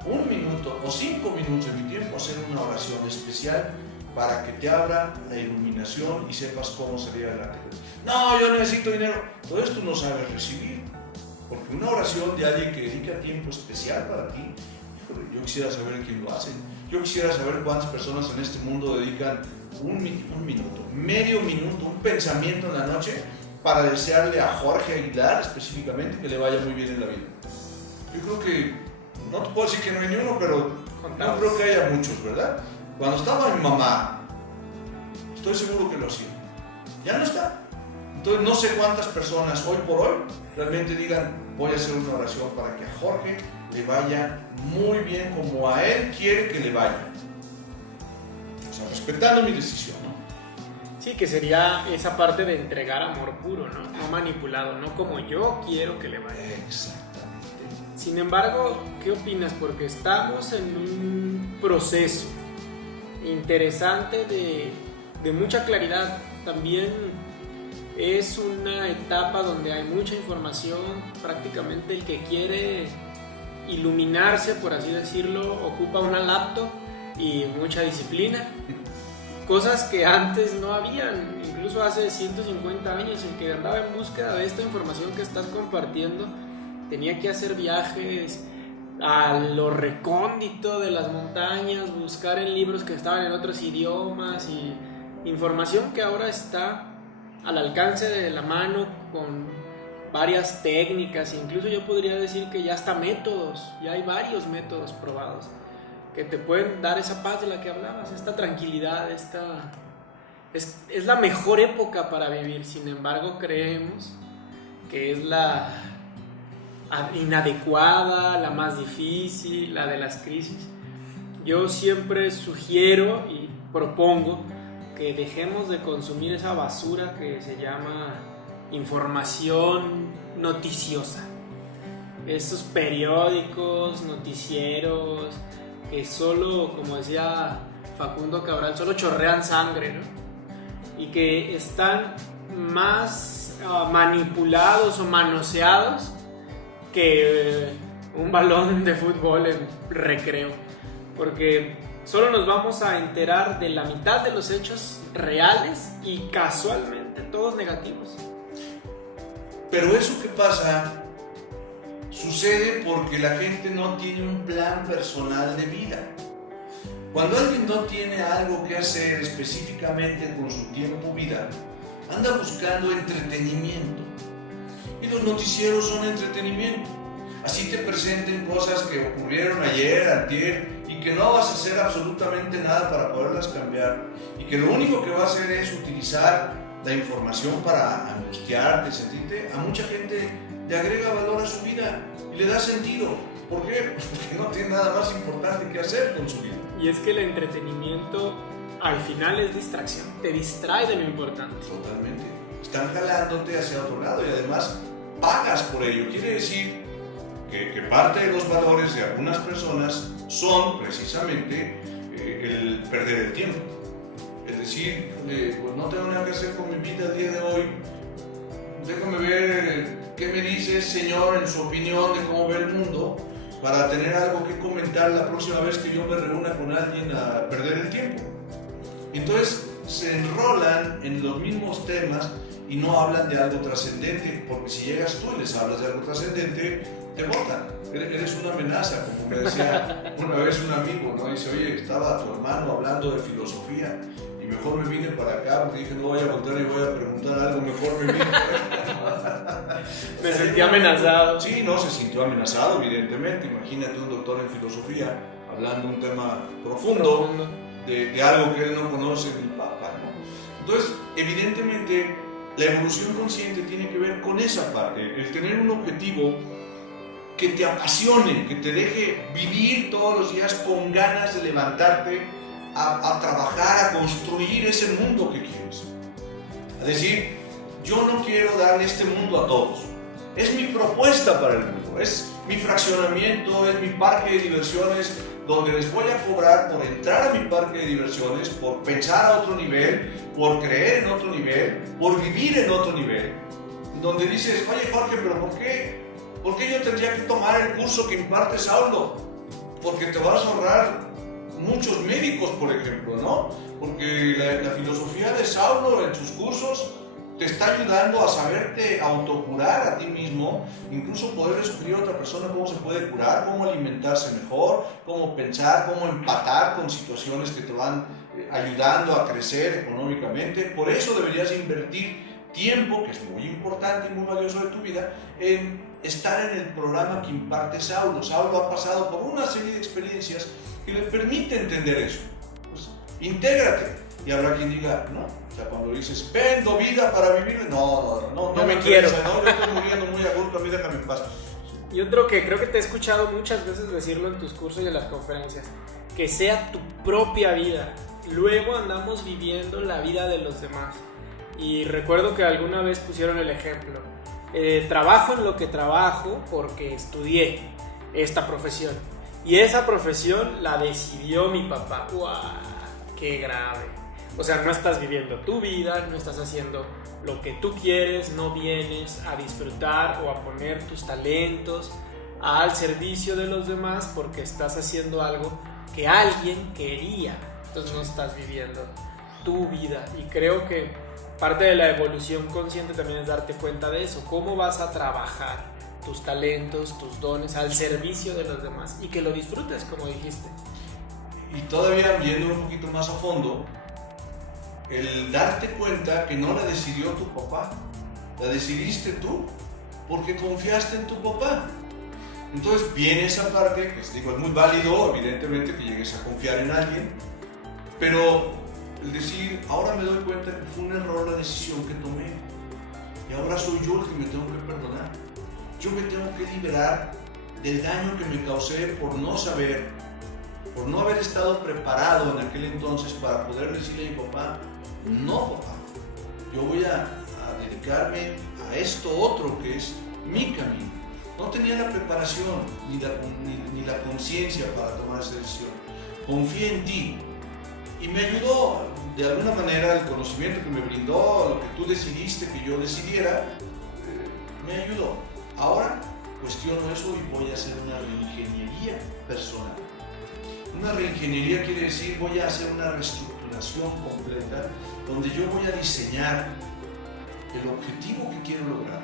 1 minuto o 5 minutos de mi tiempo a hacer una oración especial para que te abra la iluminación y sepas cómo sería el arte. No, yo necesito dinero. Entonces tú no sabes recibir, porque una oración de alguien que dedica tiempo especial para ti, híjole, yo quisiera saber quién lo hace. Yo quisiera saber cuántas personas en este mundo dedican un minuto, medio minuto, un pensamiento en la noche para desearle a Jorge Aguilar específicamente que le vaya muy bien en la vida. Yo creo que, no te puedo decir que no hay ni uno, pero no creo que haya muchos, ¿verdad? Cuando estaba mi mamá, estoy seguro que lo hacía. Ya no está. Entonces no sé cuántas personas hoy por hoy realmente digan, voy a hacer una oración para que a Jorge le vaya muy bien como a él quiere que le vaya. O sea, respetando mi decisión, ¿no? Sí, que sería esa parte de entregar amor puro, ¿no? No manipulado, no como yo quiero que le vaya. Exactamente. Sin embargo, ¿qué opinas? Porque estamos en un proceso interesante de mucha claridad. También es una etapa donde hay mucha información. Prácticamente el que quiere iluminarse, por así decirlo, ocupa una laptop y mucha disciplina. Cosas que antes no habían, incluso hace 150 años, el que andaba en búsqueda de esta información que estás compartiendo tenía que hacer viajes a lo recóndito de las montañas, buscar en libros que estaban en otros idiomas y información que ahora está al alcance de la mano con varias técnicas. Incluso yo podría decir que ya hasta métodos, ya hay varios métodos probados que te pueden dar esa paz de la que hablabas, esta tranquilidad, es la mejor época para vivir. Sin embargo, creemos que es la inadecuada, la más difícil, la de las crisis. Yo siempre sugiero y propongo que dejemos de consumir esa basura que se llama información noticiosa. Esos periódicos, noticieros que solo, como decía Facundo Cabral, solo chorrean sangre, ¿no? Y que están más manipulados o manoseados que un balón de fútbol en recreo, porque solo nos vamos a enterar de la mitad de los hechos reales y casualmente todos negativos. Pero eso que pasa sucede porque la gente no tiene un plan personal de vida. Cuando alguien no tiene algo que hacer específicamente con su tiempo vida, anda buscando entretenimiento. Y los noticieros son entretenimiento. Así te presenten cosas que ocurrieron ayer, antier, y que no vas a hacer absolutamente nada para poderlas cambiar. Y que lo único que va a hacer es utilizar la información para angustiarte, sentirte. A mucha gente le agrega valor a su vida y le da sentido. ¿Por qué? Pues porque no tiene nada más importante que hacer con su vida. Y es que el entretenimiento al final es distracción, te distrae de lo importante. Totalmente. Están jalándote hacia otro lado y además pagas por ello. Quiere decir que parte de los valores de algunas personas son precisamente el perder el tiempo. Es decir, pues no tengo nada que hacer con mi vida el día de hoy, déjame ver qué me dice el Señor en su opinión de cómo ve el mundo, para tener algo que comentar la próxima vez que yo me reúna con alguien a perder el tiempo. Entonces se enrolan en los mismos temas y no hablan de algo trascendente, porque si llegas tú y les hablas de algo trascendente, te botan. Eres una amenaza, como me decía una vez un amigo, ¿no? Dice, oye, estaba tu hermano hablando de filosofía y mejor me vine para acá porque dije, no voy a volver y voy a preguntar algo, mejor me vine para acá. Me sentí amenazado. Sí, no, se sintió amenazado, evidentemente. Imagínate un doctor en filosofía hablando un tema profundo de algo que él no conoce ni papa, ¿no? Entonces, evidentemente, la evolución consciente tiene que ver con esa parte, el tener un objetivo que te apasione, que te deje vivir todos los días con ganas de levantarte a trabajar, a construir ese mundo que quieres. A decir, yo no quiero darle este mundo a todos. Es mi propuesta para el mundo, es mi fraccionamiento, es mi parque de diversiones, donde les voy a cobrar por entrar a mi parque de diversiones, por pensar a otro nivel, por creer en otro nivel, por vivir en otro nivel. Donde dices, oye Jorge, pero ¿por qué yo tendría que tomar el curso que imparte Saulo? Porque te vas a ahorrar muchos médicos, por ejemplo, ¿no? Porque la filosofía de Saulo en sus cursos te está ayudando a saberte autocurar a ti mismo, incluso poder sugerir a otra persona cómo se puede curar, cómo alimentarse mejor, cómo pensar, cómo empatar con situaciones que te van ayudando a crecer económicamente. Por eso deberías invertir tiempo, que es muy importante y muy valioso de tu vida, en estar en el programa que imparte Saulo. Saulo ha pasado por una serie de experiencias que le permite entender eso. Pues, intégrate. Y habrá quien diga, no, o sea, cuando dices, vendo vida para vivir, no me quiero. No, yo estoy muriendo muy a gusto, a mí déjame en paz. Y otro que creo que te he escuchado muchas veces decirlo en tus cursos y en las conferencias, que sea tu propia vida. Luego andamos viviendo la vida de los demás. Y recuerdo que alguna vez pusieron el ejemplo, trabajo en lo que trabajo porque estudié esta profesión. Y esa profesión la decidió mi papá. ¡Guau! ¡Qué grave! O sea, no estás viviendo tu vida, no estás haciendo lo que tú quieres, no vienes a disfrutar o a poner tus talentos al servicio de los demás porque estás haciendo algo que alguien quería. Entonces no estás viviendo tu vida. Y creo que parte de la evolución consciente también es darte cuenta de eso. ¿Cómo vas a trabajar tus talentos, tus dones al servicio de los demás? Y que lo disfrutes, como dijiste. Y todavía viendo un poquito más a fondo, el darte cuenta que no la decidió tu papá, la decidiste tú, porque confiaste en tu papá. Entonces viene esa parte, que digo, es muy válido, evidentemente, que llegues a confiar en alguien, pero el decir, ahora me doy cuenta que fue un error la decisión que tomé, y ahora soy yo el que me tengo que perdonar. Yo me tengo que liberar del daño que me causé por no saber, por no haber estado preparado en aquel entonces para poder decirle a mi papá, no papá, yo voy a dedicarme a esto otro que es mi camino. No tenía la preparación ni la conciencia para tomar esa decisión. Confié en ti y me ayudó de alguna manera el conocimiento que me brindó, lo que tú decidiste que yo decidiera, me ayudó. Ahora cuestiono eso y voy a hacer una reingeniería personal. Una reingeniería quiere decir voy a hacer una reestructuración completa donde yo voy a diseñar el objetivo que quiero lograr.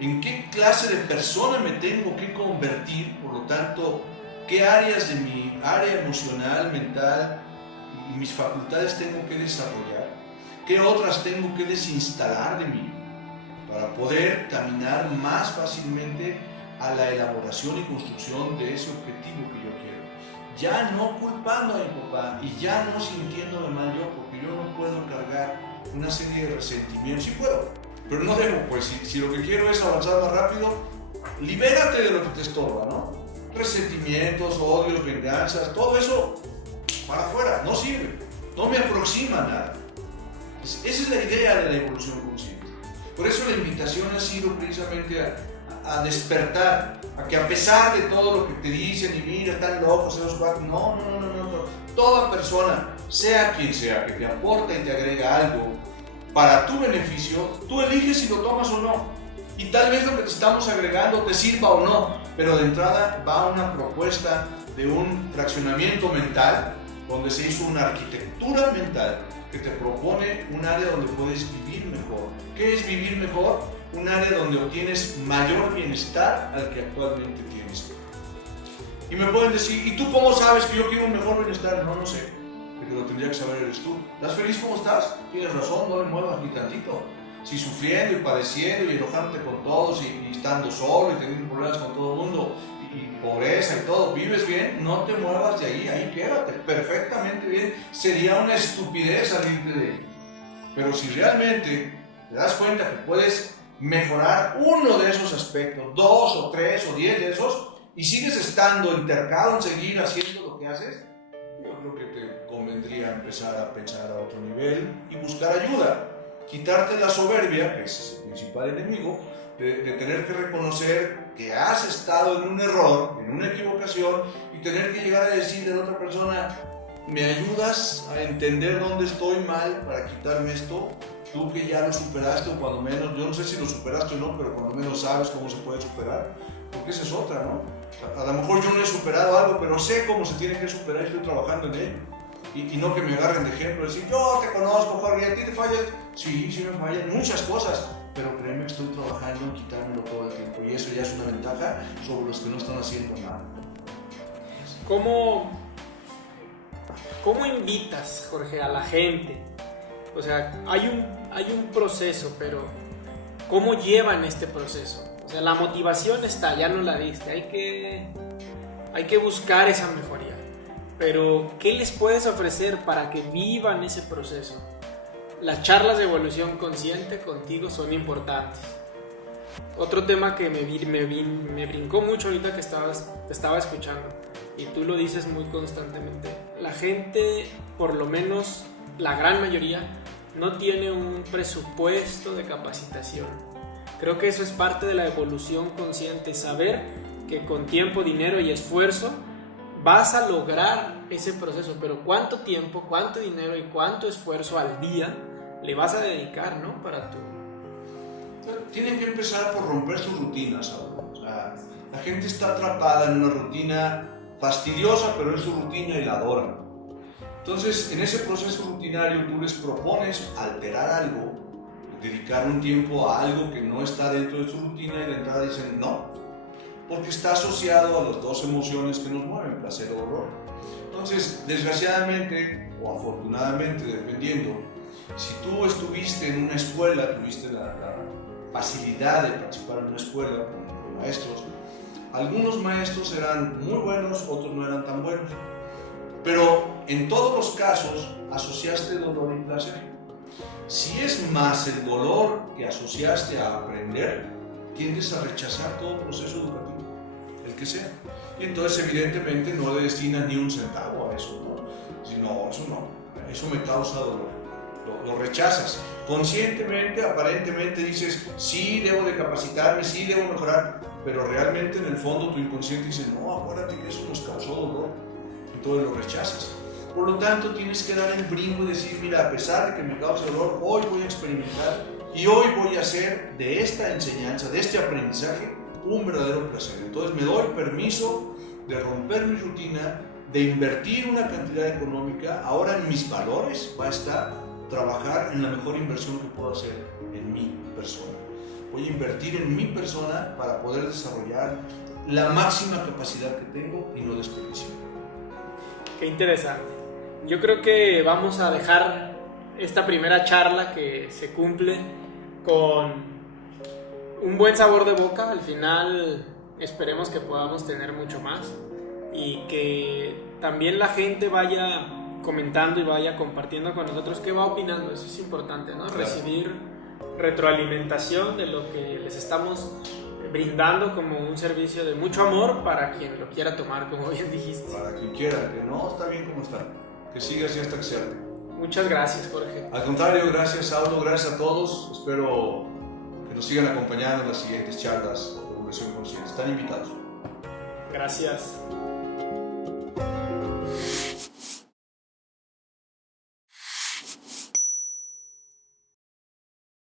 ¿En qué clase de persona me tengo que convertir? Por lo tanto, ¿qué áreas de mi área emocional, mental y mis facultades tengo que desarrollar? ¿Qué otras tengo que desinstalar de mí para poder caminar más fácilmente a la elaboración y construcción de ese objetivo que yo quiero? Ya no culpando a mi papá y ya no sintiéndome mal yo, porque yo no puedo cargar una serie de resentimientos. Sí puedo, pero no debo, pues si lo que quiero es avanzar más rápido, libérate de lo que te estorba, ¿no? Resentimientos, odios, venganzas, todo eso para afuera, no sirve, no me aproxima a nada. Esa es la idea de la evolución consciente. Por eso la invitación ha sido precisamente a despertar, a que a pesar de todo lo que te dicen y mira, están locos esos cuatro, no, toda persona sea quien sea, que te aporta y te agrega algo para tu beneficio, tú eliges si lo tomas o no. Y tal vez lo que te estamos agregando te sirva o no, pero de entrada va una propuesta de un fraccionamiento mental, donde se hizo una arquitectura mental que te propone un área donde puedes vivir mejor. ¿Qué es vivir mejor? Un área donde obtienes mayor bienestar al que actualmente tienes. Y me pueden decir, ¿y tú cómo sabes que yo quiero un mejor bienestar? No sé, porque lo tendría que saber eres tú. ¿Estás feliz como estás? Tienes razón, no le muevas ni tantito. Si sufriendo y padeciendo y enojándote con todos y estando solo y teniendo problemas con todo el mundo y pobreza y todo, vives bien, no te muevas de ahí quédate, perfectamente bien. Sería una estupidez salirte de ahí. Pero si realmente te das cuenta que puedes mejorar uno de esos aspectos, 2 o 3 o 10 de esos, y sigues estando entercado en seguir haciendo lo que haces, yo creo que te convendría empezar a pensar a otro nivel y buscar ayuda. Quitarte la soberbia, que es el principal enemigo, de tener que reconocer que has estado en un error, en una equivocación, y tener que llegar a decirle a la otra persona, ¿me ayudas a entender dónde estoy mal para quitarme esto? Tú que ya lo superaste, o cuando menos, yo no sé si lo superaste o no, pero cuando menos sabes cómo se puede superar, porque esa es otra, ¿no? A lo mejor yo no he superado algo, pero sé cómo se tiene que superar y estoy trabajando en ello. Y no que me agarren de ejemplo, decir, yo te conozco, Jorge, ¿a ti te fallas? Sí me fallan muchas cosas, pero créeme que estoy trabajando en quitármelo todo el tiempo, y eso ya es una ventaja sobre los que no están haciendo nada. ¿Cómo invitas, Jorge, a la gente? O sea, hay un proceso, pero ¿cómo llevan este proceso? O sea, la motivación está, ya no la diste, hay que buscar esa mejoría. Pero, ¿qué les puedes ofrecer para que vivan ese proceso? Las charlas de evolución consciente contigo son importantes. Otro tema que me brincó mucho ahorita que te estaba escuchando, y tú lo dices muy constantemente, la gente, por lo menos la gran mayoría, no tiene un presupuesto de capacitación. Creo que eso es parte de la evolución consciente, saber que con tiempo, dinero y esfuerzo vas a lograr ese proceso, pero ¿cuánto tiempo, cuánto dinero y cuánto esfuerzo al día le vas a dedicar, ¿no? Para tú. Tienen que empezar por romper sus rutinas, ¿sabes? O sea, la gente está atrapada en una rutina fastidiosa, pero es su rutina y la adoran. Entonces, en ese proceso rutinario tú les propones alterar algo, dedicar un tiempo a algo que no está dentro de su rutina, y de entrada dicen no, porque está asociado a las dos emociones que nos mueven, placer o dolor. Entonces, desgraciadamente o afortunadamente, dependiendo, si tú estuviste en una escuela, tuviste la facilidad de participar en una escuela con maestros, algunos maestros eran muy buenos, otros no eran tan buenos, pero en todos los casos asociaste dolor y placer. Si es más el dolor que asociaste a aprender, tiendes a rechazar todo proceso educativo, el que sea. Y entonces evidentemente no le destinas ni un centavo a eso, ¿no? Si no, eso no, eso me causa dolor. Lo rechazas. Conscientemente, aparentemente dices, sí, debo de capacitarme, sí, debo mejorar, pero realmente en el fondo tu inconsciente dice, no, acuérdate que eso nos causó dolor. Entonces lo rechazas. Por lo tanto, tienes que dar el brinco y decir, mira, a pesar de que me causa dolor, hoy voy a experimentar y hoy voy a hacer de esta enseñanza, de este aprendizaje, un verdadero placer. Entonces me doy permiso de romper mi rutina, de invertir una cantidad económica. Ahora en mis valores va a estar trabajar en la mejor inversión que puedo hacer en mi persona. Voy a invertir en mi persona para poder desarrollar la máxima capacidad que tengo y no desperdiciar. Qué interesante. Yo creo que vamos a dejar esta primera charla que se cumple con un buen sabor de boca. Al final esperemos que podamos tener mucho más y que también la gente vaya comentando y vaya compartiendo con nosotros qué va opinando. Eso es importante, ¿no? Claro. Recibir retroalimentación de lo que les estamos brindando como un servicio de mucho amor para quien lo quiera tomar, como bien dijiste. Para quien quiera, que no, está bien como está. Que siga así hasta que sea. Muchas gracias, Jorge. Al contrario, gracias, Saulo, gracias a todos. Espero que nos sigan acompañando en las siguientes charlas de Evolución Consciente. Están invitados. Gracias.